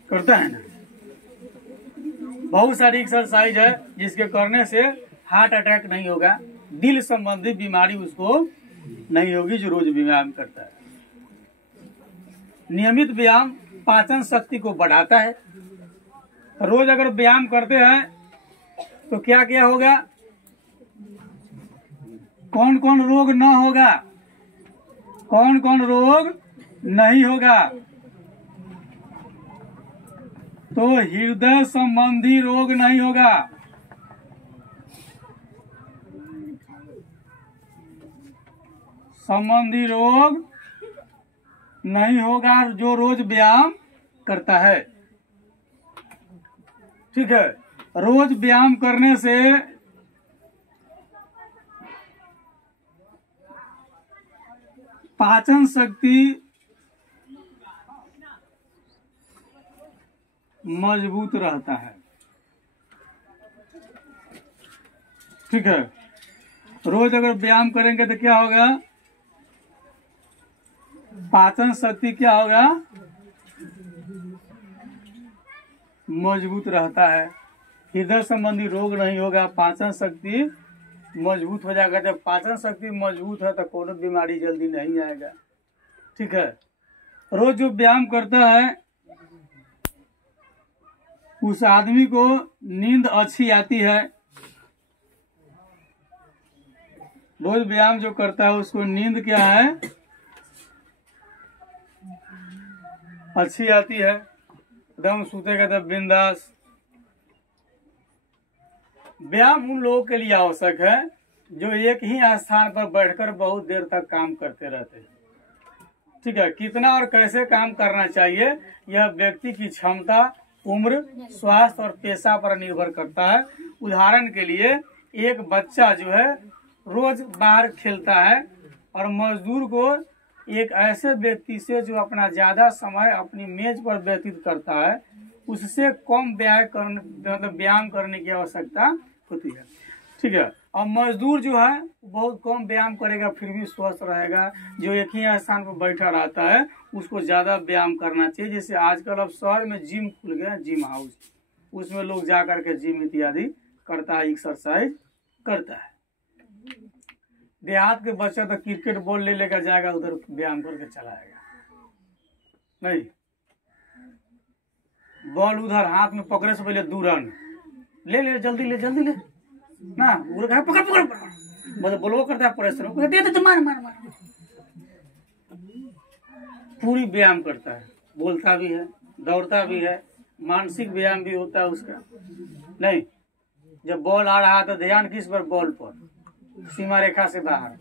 करता है ना, बहुत सारी एक्सरसाइज है जिसके करने से हार्ट अटैक नहीं होगा, दिल संबंधी बीमारी उसको नहीं होगी, जो रोज व्यायाम करता है। नियमित व्यायाम पाचन शक्ति को बढ़ाता है। रोज अगर व्यायाम करते हैं तो क्या क्या होगा? कौन कौन रोग न होगा, कौन कौन रोग नहीं होगा? तो हृदय संबंधी रोग नहीं होगा, संबंधी रोग नहीं होगा जो रोज व्यायाम करता है। ठीक है। रोज व्यायाम करने से पाचन शक्ति मजबूत रहता है। ठीक है। रोज अगर व्यायाम करेंगे तो क्या होगा? पाचन शक्ति क्या होगा? मजबूत रहता है। हृदय संबंधी रोग नहीं होगा, पाचन शक्ति मजबूत हो जाएगा। जब पाचन शक्ति मजबूत है तो कोई बीमारी जल्दी नहीं आएगा। ठीक है। रोज जो व्यायाम करता है उस आदमी को नींद अच्छी आती है। रोज व्यायाम जो करता है उसको नींद क्या है? अच्छी आती है, एकदम सूतेगा तब बिंदास। व्यायाम उन लोगों के लिए आवश्यक है जो एक ही स्थान पर बैठकर बहुत देर तक काम करते रहते हैं। ठीक है, कितना और कैसे काम करना चाहिए यह व्यक्ति की क्षमता, उम्र, स्वास्थ्य और पेशा पर निर्भर करता है। उदाहरण के लिए एक बच्चा जो है रोज बाहर खेलता है और मजदूर को एक ऐसे व्यक्ति से जो अपना ज्यादा समय अपनी मेज पर व्यतीत करता है उससे कम व्यायाम करने की आवश्यकता होती है। ठीक है, और मजदूर जो है बहुत कम व्यायाम करेगा फिर भी स्वस्थ रहेगा। जो एक ही स्थान पर बैठा रहता है उसको ज्यादा व्यायाम करना चाहिए। जैसे आजकल अब शहर में जिम खुल गया, जिम हाउस, उसमें लोग जा करके जिम इत्यादि करता है, एक्सरसाइज करता है। देहात के बच्चे तो क्रिकेट बॉल ले लेकर जाएगा, उधर व्यायाम करके चला आएगा। नहीं, बॉल उधर हाथ में पकड़े से पहले 2 रन ले जल्दी ले ना, पकड़ पकड़ पकड़ बोलवा करता है परिश्रम दे तो मार मार मार, पूरी व्यायाम करता है, बोलता भी है, दौड़ता भी है, मानसिक व्यायाम भी होता है उसका। नहीं, जब बॉल आ रहा है तो ध्यान किस पर? बॉल पर, सीमा रेखा से बाहर।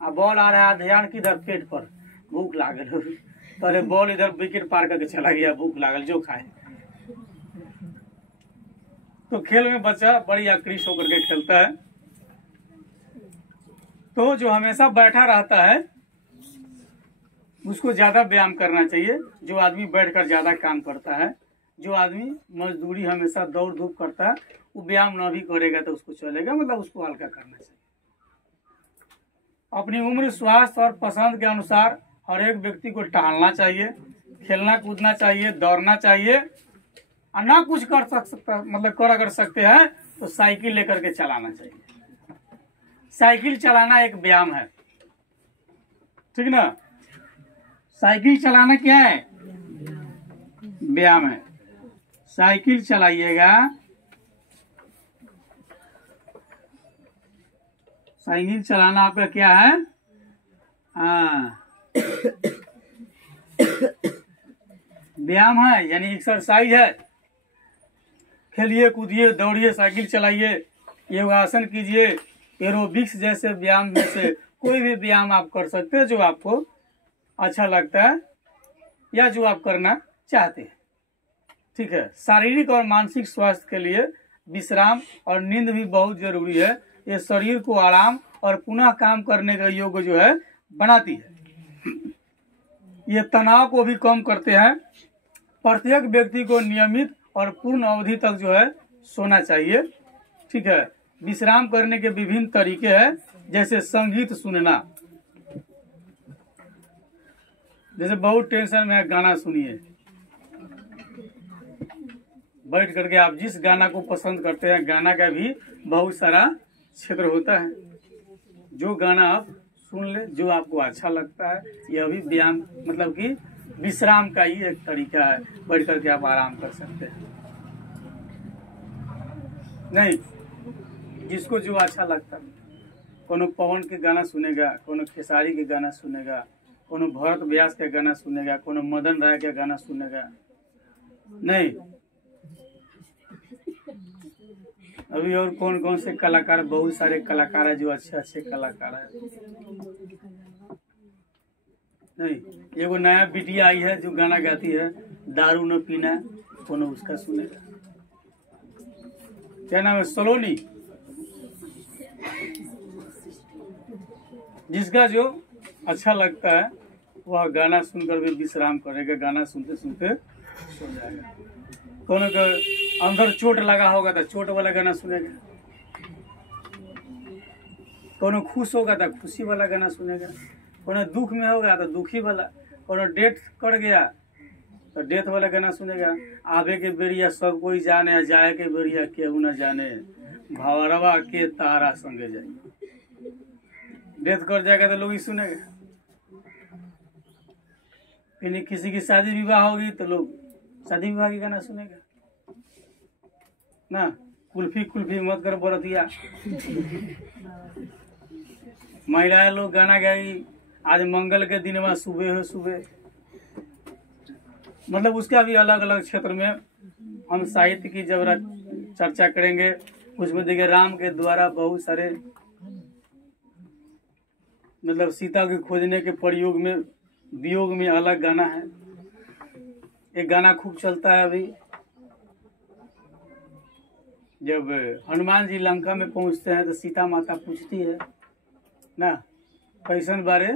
अब बॉल आ रहा है ध्यान किधर? पेट पर, भूख लागल, पहले बॉल इधर विकेट पार करके चला गया, भूख लागल, जो खाए। तो खेल में बच्चा बड़ी आकृष्ट होकर के खेलता है। तो जो हमेशा बैठा रहता है उसको ज्यादा व्यायाम करना चाहिए। जो आदमी बैठकर ज्यादा काम करता है, जो आदमी मजदूरी हमेशा दौड़ धूप करता है, वो व्यायाम ना भी करेगा तो उसको चलेगा, मतलब उसको हल्का करना चाहिए। अपनी उम्र, स्वास्थ्य और पसंद के अनुसार हर एक व्यक्ति को टहलना चाहिए, खेलना कूदना चाहिए, दौड़ना चाहिए। और ना कुछ कर सकता, मतलब कर अगर सकते हैं तो साइकिल लेकर के चलाना चाहिए। साइकिल चलाना एक व्यायाम है, ठीक ना? साइकिल चलाना क्या है? व्यायाम है। साइकिल चलाइएगा, साइकिल चलाना आपका क्या है? व्यायाम है, यानी एक्सरसाइज है। खेलिए, कूदिए, दौड़िए, साइकिल चलाइए, योगासन कीजिए, एरोबिक्स जैसे व्यायाम में से कोई भी व्यायाम आप कर सकते हैं जो आपको अच्छा लगता है या जो आप करना चाहते हैं। ठीक है, शारीरिक और मानसिक स्वास्थ्य के लिए विश्राम और नींद भी बहुत जरूरी है। ये शरीर को आराम और पुनः काम करने का योग्य जो है बनाती है। ये तनाव को भी कम करते हैं। प्रत्येक व्यक्ति को नियमित और पूर्ण अवधि तक जो है सोना चाहिए। ठीक है, विश्राम करने के विभिन्न तरीके हैं, जैसे संगीत सुनना। जैसे बहुत टेंशन में है, गाना सुनिए, बैठ करके आप जिस गाना को पसंद करते हैं, गाना का भी बहुत सारा क्षेत्र होता है, जो गाना आप सुन ले, जो आपको अच्छा लगता है। यह भी व्यायाम, मतलब कि विश्राम का ही एक तरीका है, बैठ करके आप आराम कर सकते हैं। नहीं, जिसको जो अच्छा लगता है, कोनो पवन के गाना सुनेगा, कोनो खेसारी के गाना सुनेगा, कोनो भरत व्यास के गाना सुनेगा, कोनो मदन राय के गाना सुनेगा। नहीं, अभी और कौन कौन से कलाकार, बहुत सारे कलाकार है जो अच्छे अच्छे कलाकार है। नहीं, एगो नया बिटिया आई है जो गाना गाती है, दारू न पीना, कोनो उसका सुनेगा। क्या नाम है? सलोनी। जिसका जो अच्छा लगता है वह गाना सुनकर भी विश्राम करेगा, गाना सुनते सुनते सो जाएगा। कोनो को अंदर चोट लगा होगा तो चोट वाला गाना सुनेगा, कोनो खुश होगा तो खुशी वाला गाना सुनेगा, कोनो दुख में होगा तो दुखी वाला, कोनो डेथ कर गया तो डेथ वाला गाना सुनेगा। आवे के बेरिया सब कोई जाने, जाए के बेरिया केहू न जाने, भंवरवा के तारा संगे जाए। डेथ कर जाएगा तो लोग ही सुनेगा। फिर किसी की शादी विवाह होगी तो लोग शादी विवाह की गाना सुनेगा ना। कुल्फी कुल्फी मत कर बरतिया, महिलाएं लोग गाना गाई, आज मंगल के दिन में सुबह हो सुबह, मतलब उसका भी अलग अलग क्षेत्र में हम साहित्य की जब चर्चा करेंगे, उसमें देखिए राम के द्वारा बहुत सारे मतलब सीता के खोजने के प्रयोग में वियोग में अलग गाना है। एक गाना खूब चलता है अभी, जब हनुमान जी लंका में पहुंचते हैं तो सीता माता पूछती है ना, कैसन बारे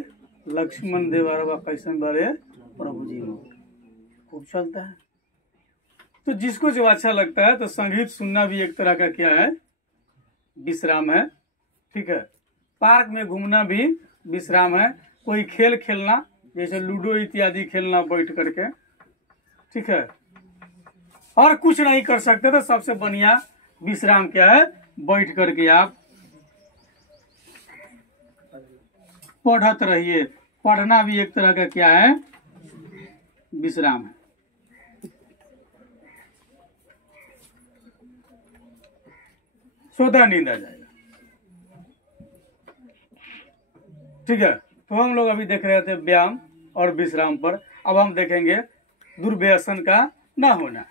लक्ष्मण देवरवा, कैसन बारे प्रभु जी मोर, खूब चलता है। तो जिसको जो अच्छा लगता है, तो संगीत सुनना भी एक तरह का क्या है, विश्राम है। ठीक है, पार्क में घूमना भी विश्राम है। कोई खेल खेलना, जैसे लूडो इत्यादि खेलना बैठ करके, ठीक है, और कुछ नहीं कर सकते तो सबसे बढ़िया विश्राम क्या है, बैठ करके आप पढ़त रहिए। पढ़ना भी एक तरह का क्या है, विश्राम है। सोता नींद आ जाएगा। ठीक है, तो हम लोग अभी देख रहे थे व्यायाम और विश्राम पर। अब हम देखेंगे दुर्व्यसन का ना होना।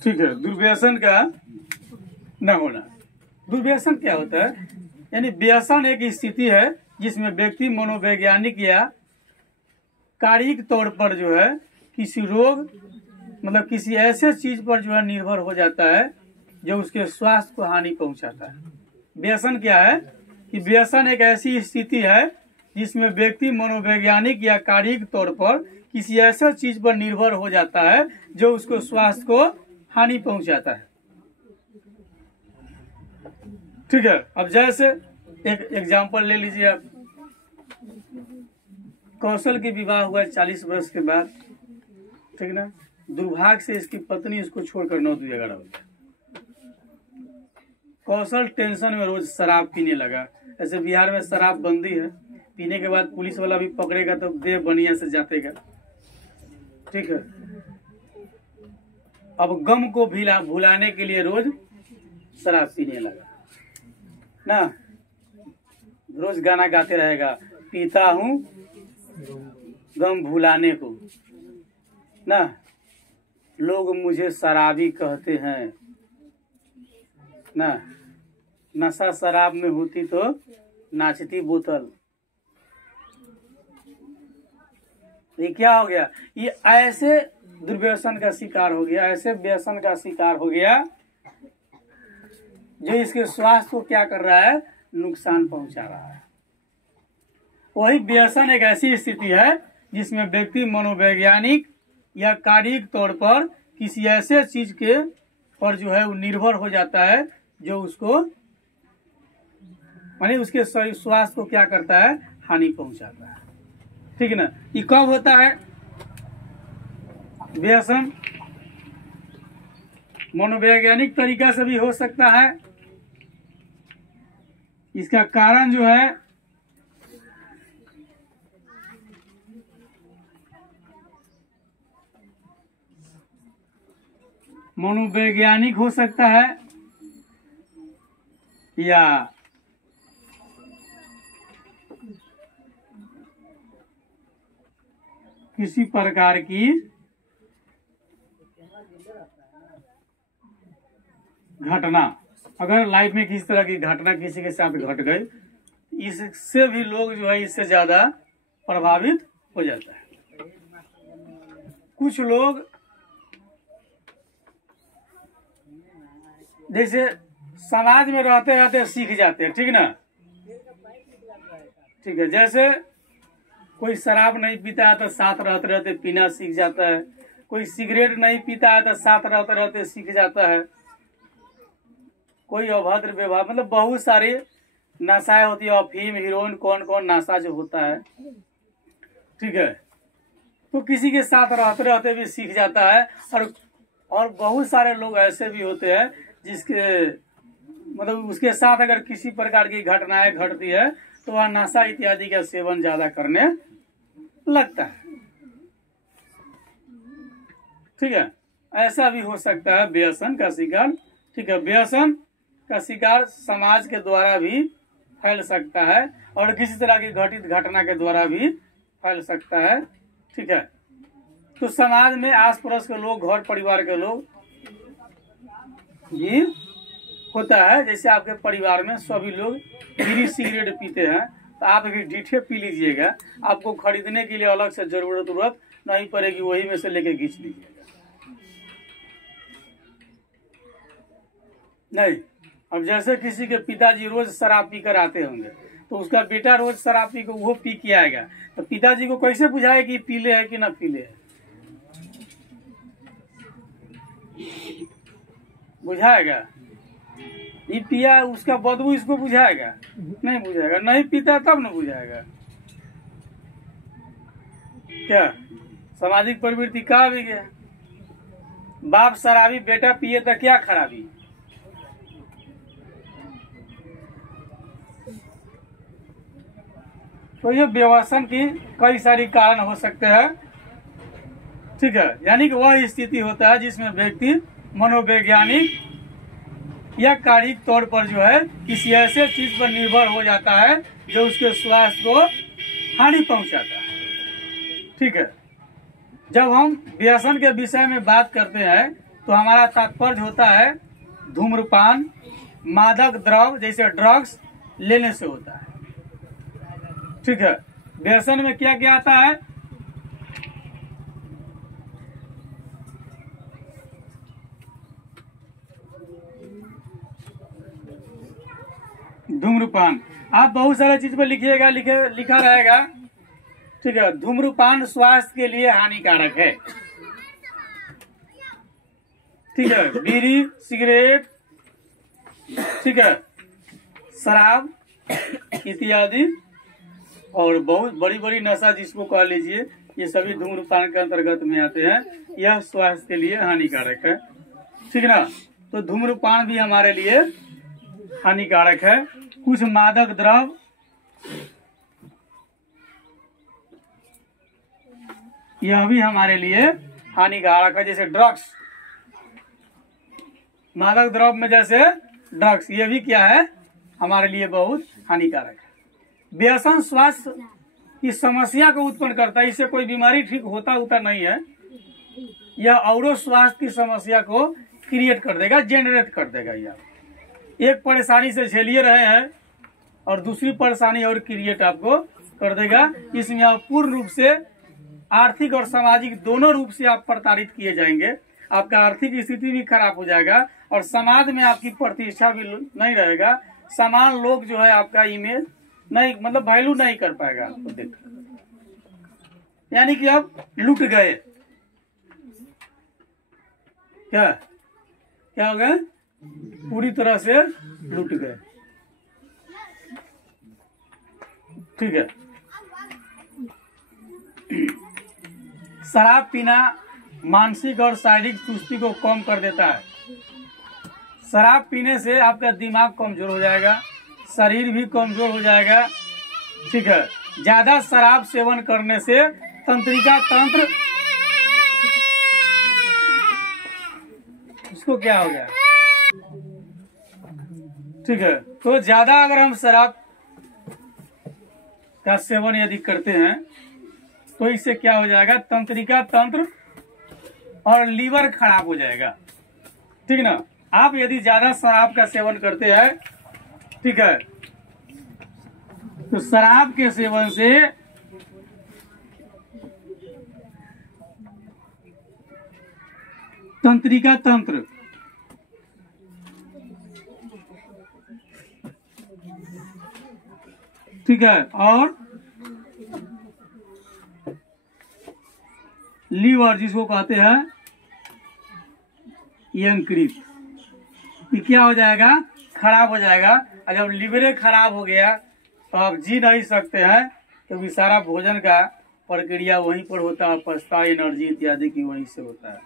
ठीक है, दुर्व्यसन का न होना। दुर्व्यसन क्या होता है, यानी व्यसन एक स्थिति है जिसमें व्यक्ति मनोवैज्ञानिक या कारिक तौर पर जो है किसी रोग मतलब किसी ऐसे चीज पर जो है निर्भर हो जाता है जो उसके स्वास्थ्य को हानि पहुंचाता है। व्यसन क्या है कि व्यसन एक ऐसी स्थिति है जिसमें व्यक्ति मनोवैज्ञानिक या कारिक तौर पर किसी ऐसे चीज पर निर्भर हो जाता है जो उसको स्वास्थ्य को हानि पहुंचाता है। ठीक है, अब जैसे एक एग्जांपल ले लीजिए आप, कौशल की विवाह हुआ 40 वर्ष के बाद, ठीक ना, दुर्भाग्य से इसकी पत्नी इसको छोड़कर 9-11 बजे। कौशल टेंशन में रोज शराब पीने लगा। ऐसे बिहार में शराब बंदी है, पीने के बाद पुलिस वाला भी पकड़ेगा तो देह बनिया से जातेगा। ठीक है, अब गम को भुलाने के लिए रोज शराब पीने लगा ना, रोज गाना गाते रहेगा, पीता हूँ गम भुलाने को ना, लोग मुझे शराबी कहते हैं ना, नशा शराब में होती तो नाचती बोतल। ये क्या हो गया, ये ऐसे दुर्व्यसन का शिकार हो गया, ऐसे व्यसन का शिकार हो गया जो इसके स्वास्थ्य को क्या कर रहा है, नुकसान पहुंचा रहा है। वही व्यसन एक ऐसी स्थिति है जिसमें व्यक्ति मनोवैज्ञानिक या कारिक तौर पर किसी ऐसे चीज के पर जो है वो निर्भर हो जाता है जो उसको माने उसके स्वास्थ्य को क्या करता है, हानि पहुंचाता है। ठीक है ना, ये कब होता है व्यसन? मनोवैज्ञानिक तरीका से भी हो सकता है। इसका कारण जो है मनोवैज्ञानिक हो सकता है या किसी प्रकार की घटना, अगर लाइफ में किसी तरह की घटना किसी के साथ घट गई, इससे भी लोग जो है इससे ज्यादा प्रभावित हो जाता है। कुछ लोग जैसे समाज में रहते रहते सीख जाते हैं, ठीक ना, ठीक है, जैसे कोई शराब नहीं पीता है तो साथ रहते रहते पीना सीख जाता है, कोई सिगरेट नहीं पीता है तो साथ रहते रहते सीख जाता है, कोई अभद्र व्यवहार, मतलब बहुत सारी नशाएं होती है, अफीम, हीरोइन, कौन कौन नशा जो होता है, ठीक है, तो किसी के साथ रहते रहते भी सीख जाता है। और बहुत सारे लोग ऐसे भी होते हैं जिसके मतलब उसके साथ अगर किसी प्रकार की घटनाएं घटती है तो वह नशा इत्यादि का सेवन ज्यादा करने लगता है। ठीक है, ऐसा भी हो सकता है व्यसन का शिकार। ठीक है, व्यसन का शिकार समाज के द्वारा भी फैल सकता है और किसी तरह की घटित घटना के द्वारा भी फैल सकता है। ठीक है, तो समाज में आस पड़ोस के लोग, घर परिवार के लोग ये होता है। जैसे आपके परिवार में सभी लोग बीड़ी सिगरेट पीते हैं तो आप भी डीठे पी लीजिएगा, आपको खरीदने के लिए अलग से जरूरत नहीं पड़ेगी, वही में से लेके घींच लीजिएगा। नहीं, अब जैसे किसी के पिताजी रोज शराब पी कर आते होंगे तो उसका बेटा रोज शराब पी को वो पी के आएगा, तो पिताजी को कैसे बुझाए कि पीले है कि ना पीले है? बुझाएगा? ये पिया उसका बदबू इसको बुझाएगा? नहीं बुझाएगा। नहीं पीता तब न बुझाएगा। क्या सामाजिक प्रवृत्ति कहाँ भी गया? बाप शराबी, बेटा पिए तो क्या खराबी? तो ये व्यसन की कई सारी कारण हो सकते हैं। ठीक है, यानी कि वह स्थिति होता है जिसमें व्यक्ति मनोवैज्ञानिक या कारिक तौर पर जो है किसी ऐसे चीज पर निर्भर हो जाता है जो उसके स्वास्थ्य को हानि पहुंचाता है। ठीक है, जब हम व्यसन के विषय में बात करते हैं तो हमारा तात्पर्य होता है धूम्रपान, मादक द्रव्य जैसे ड्रग्स लेने से होता है। ठीक है, व्यसन में क्या क्या आता है? धूम्रपान। आप बहुत सारे चीज पर लिखिएगा, लिखा रहेगा। ठीक है, धूम्रपान स्वास्थ्य के लिए हानिकारक है। ठीक है, बीड़ी, सिगरेट, ठीक है, शराब इत्यादि और बहुत बड़ी बड़ी नशा जिसको कह लीजिए, ये सभी धूम्रपान के अंतर्गत में आते हैं। यह स्वास्थ्य के लिए हानिकारक है। ठीक ना? तो धूम्रपान भी हमारे लिए हानिकारक है। कुछ मादक द्रव्य, यह भी हमारे लिए हानिकारक है, जैसे ड्रग्स। मादक द्रव्य में जैसे ड्रग्स, ये भी क्या है? हमारे लिए बहुत हानिकारक है। व्यसन स्वास्थ्य की समस्या को उत्पन्न करता है। इससे कोई बीमारी ठीक होता नहीं है, यह और स्वास्थ्य की समस्या को क्रिएट कर देगा, जेनरेट कर देगा। यह एक परेशानी से झेलिए रहे हैं और दूसरी परेशानी और क्रिएट आपको कर देगा। इसमें आप पूर्ण रूप से आर्थिक और सामाजिक दोनों रूप से आप प्रताड़ित किए जाएंगे। आपका आर्थिक स्थिति भी खराब हो जाएगा और समाज में आपकी प्रतिष्ठा भी नहीं रहेगा। समान लोग जो है आपका इमेज नहीं, मतलब वैल्यू नहीं कर पाएगा आपको देख। यानी कि आप लुट गए। क्या क्या हो गए? पूरी तरह से लुट गए। ठीक है, शराब पीना मानसिक और शारीरिक सुस्ती को कम कर देता है। शराब पीने से आपका दिमाग कमजोर हो जाएगा, शरीर भी कमजोर हो जाएगा। ठीक है, ज्यादा शराब सेवन करने से तंत्रिका तंत्र, इसको क्या हो गया? ठीक है, तो ज्यादा अगर हम शराब का सेवन यदि करते हैं तो इससे क्या हो जाएगा? तंत्रिका तंत्र और लीवर खराब हो जाएगा। ठीक ना? आप यदि ज्यादा शराब का सेवन करते हैं, ठीक है, तो शराब के सेवन से तंत्रिका तंत्र, ठीक है, और लीवर जिसको कहते हैं यंकृत, ये क्या हो जाएगा? खराब हो जाएगा। और जब लीवरे खराब हो गया तो आप जी नहीं सकते हैं, क्योंकि सारा भोजन का प्रक्रिया वहीं पर होता है, पचता, एनर्जी इत्यादि की वहीं से होता है।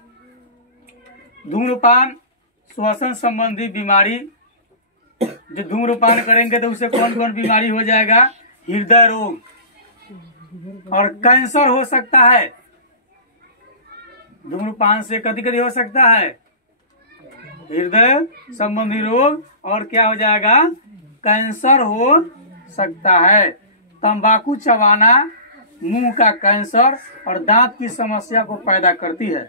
धूम्रपान श्वसन संबंधी बीमारी, जो धूम्रपान करेंगे तो उससे कौन कौन बीमारी हो जाएगा? हृदय रोग, और कैंसर हो सकता है। धूम्रपान से कभी कभी हो सकता है हृदय संबंधी रोग, और क्या हो जाएगा, कैंसर हो सकता है। तंबाकू चबाना मुंह का कैंसर और दांत की समस्या को पैदा करती है।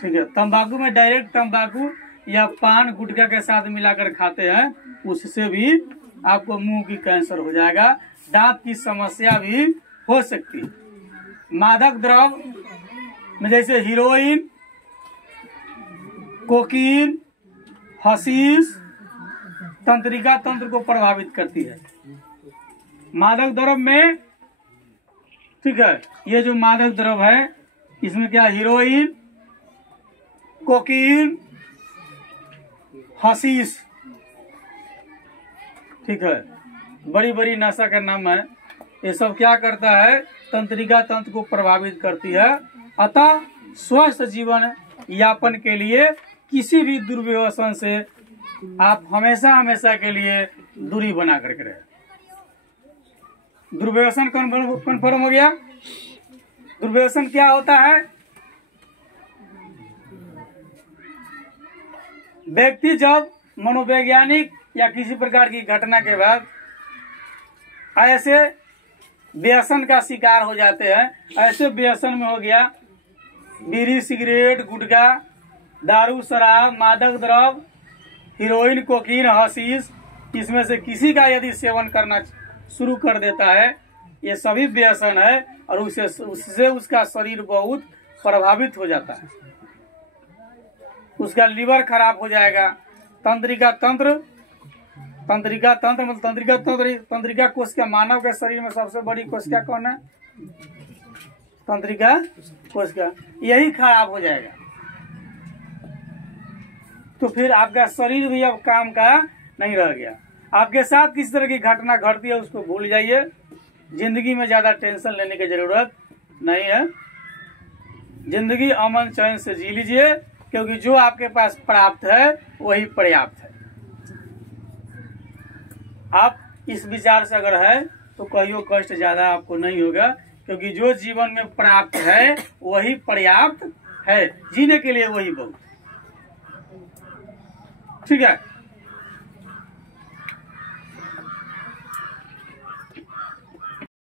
ठीक है, तंबाकू में डायरेक्ट तंबाकू या पान गुटखा के साथ मिलाकर खाते हैं, उससे भी आपको मुंह की कैंसर हो जाएगा, दांत की समस्या भी हो सकती है। मादक द्रव में जैसे हीरोइन, कोकीन, हशीश तंत्रिका तंत्र को प्रभावित करती है। मादक द्रव में, ठीक है, ये जो मादक द्रव है इसमें क्या, हीरोइन, कोकीन, हशीश, ठीक है, बड़ी बड़ी नशा का नाम है। ये सब क्या करता है, तंत्रिका तंत्र को प्रभावित करती है। अतः स्वस्थ जीवन यापन के लिए किसी भी दुर्व्यसन से आप हमेशा हमेशा के लिए दूरी बना करके रहे। दुर्व्यसन कन्फर्म हो गया। दुर्व्यसन क्या होता है, व्यक्ति जब मनोवैज्ञानिक या किसी प्रकार की घटना के बाद ऐसे व्यसन का शिकार हो जाते हैं, ऐसे व्यसन में हो गया बीड़ी, सिगरेट, गुटखा, दारू, शराब, मादक द्रव, हीरोइन, कोकीन, हशीश, इसमें से किसी का यदि सेवन करना शुरू कर देता है, ये सभी व्यसन है और उससे उसका शरीर बहुत प्रभावित हो जाता है। उसका लीवर खराब हो जाएगा। तंत्रिका तंत्र मतलब तंत्रिका कोशिका, मानव के शरीर में सबसे बड़ी कोशिका कौन है, तंत्रिका कोशिका, यही खराब हो जाएगा। तो फिर आपका शरीर भी अब काम का नहीं रह गया। आपके साथ किस तरह की घटना घटती है उसको भूल जाइए। जिंदगी में ज्यादा टेंशन लेने की जरूरत नहीं है। जिंदगी अमन चैन से जी लीजिए, क्योंकि जो आपके पास प्राप्त है वही पर्याप्त है। आप इस विचार से अगर है तो कहियो कष्ट ज्यादा आपको नहीं होगा, क्योंकि जो जीवन में प्राप्त है वही पर्याप्त है, जीने के लिए वही बहुत। ठीक है।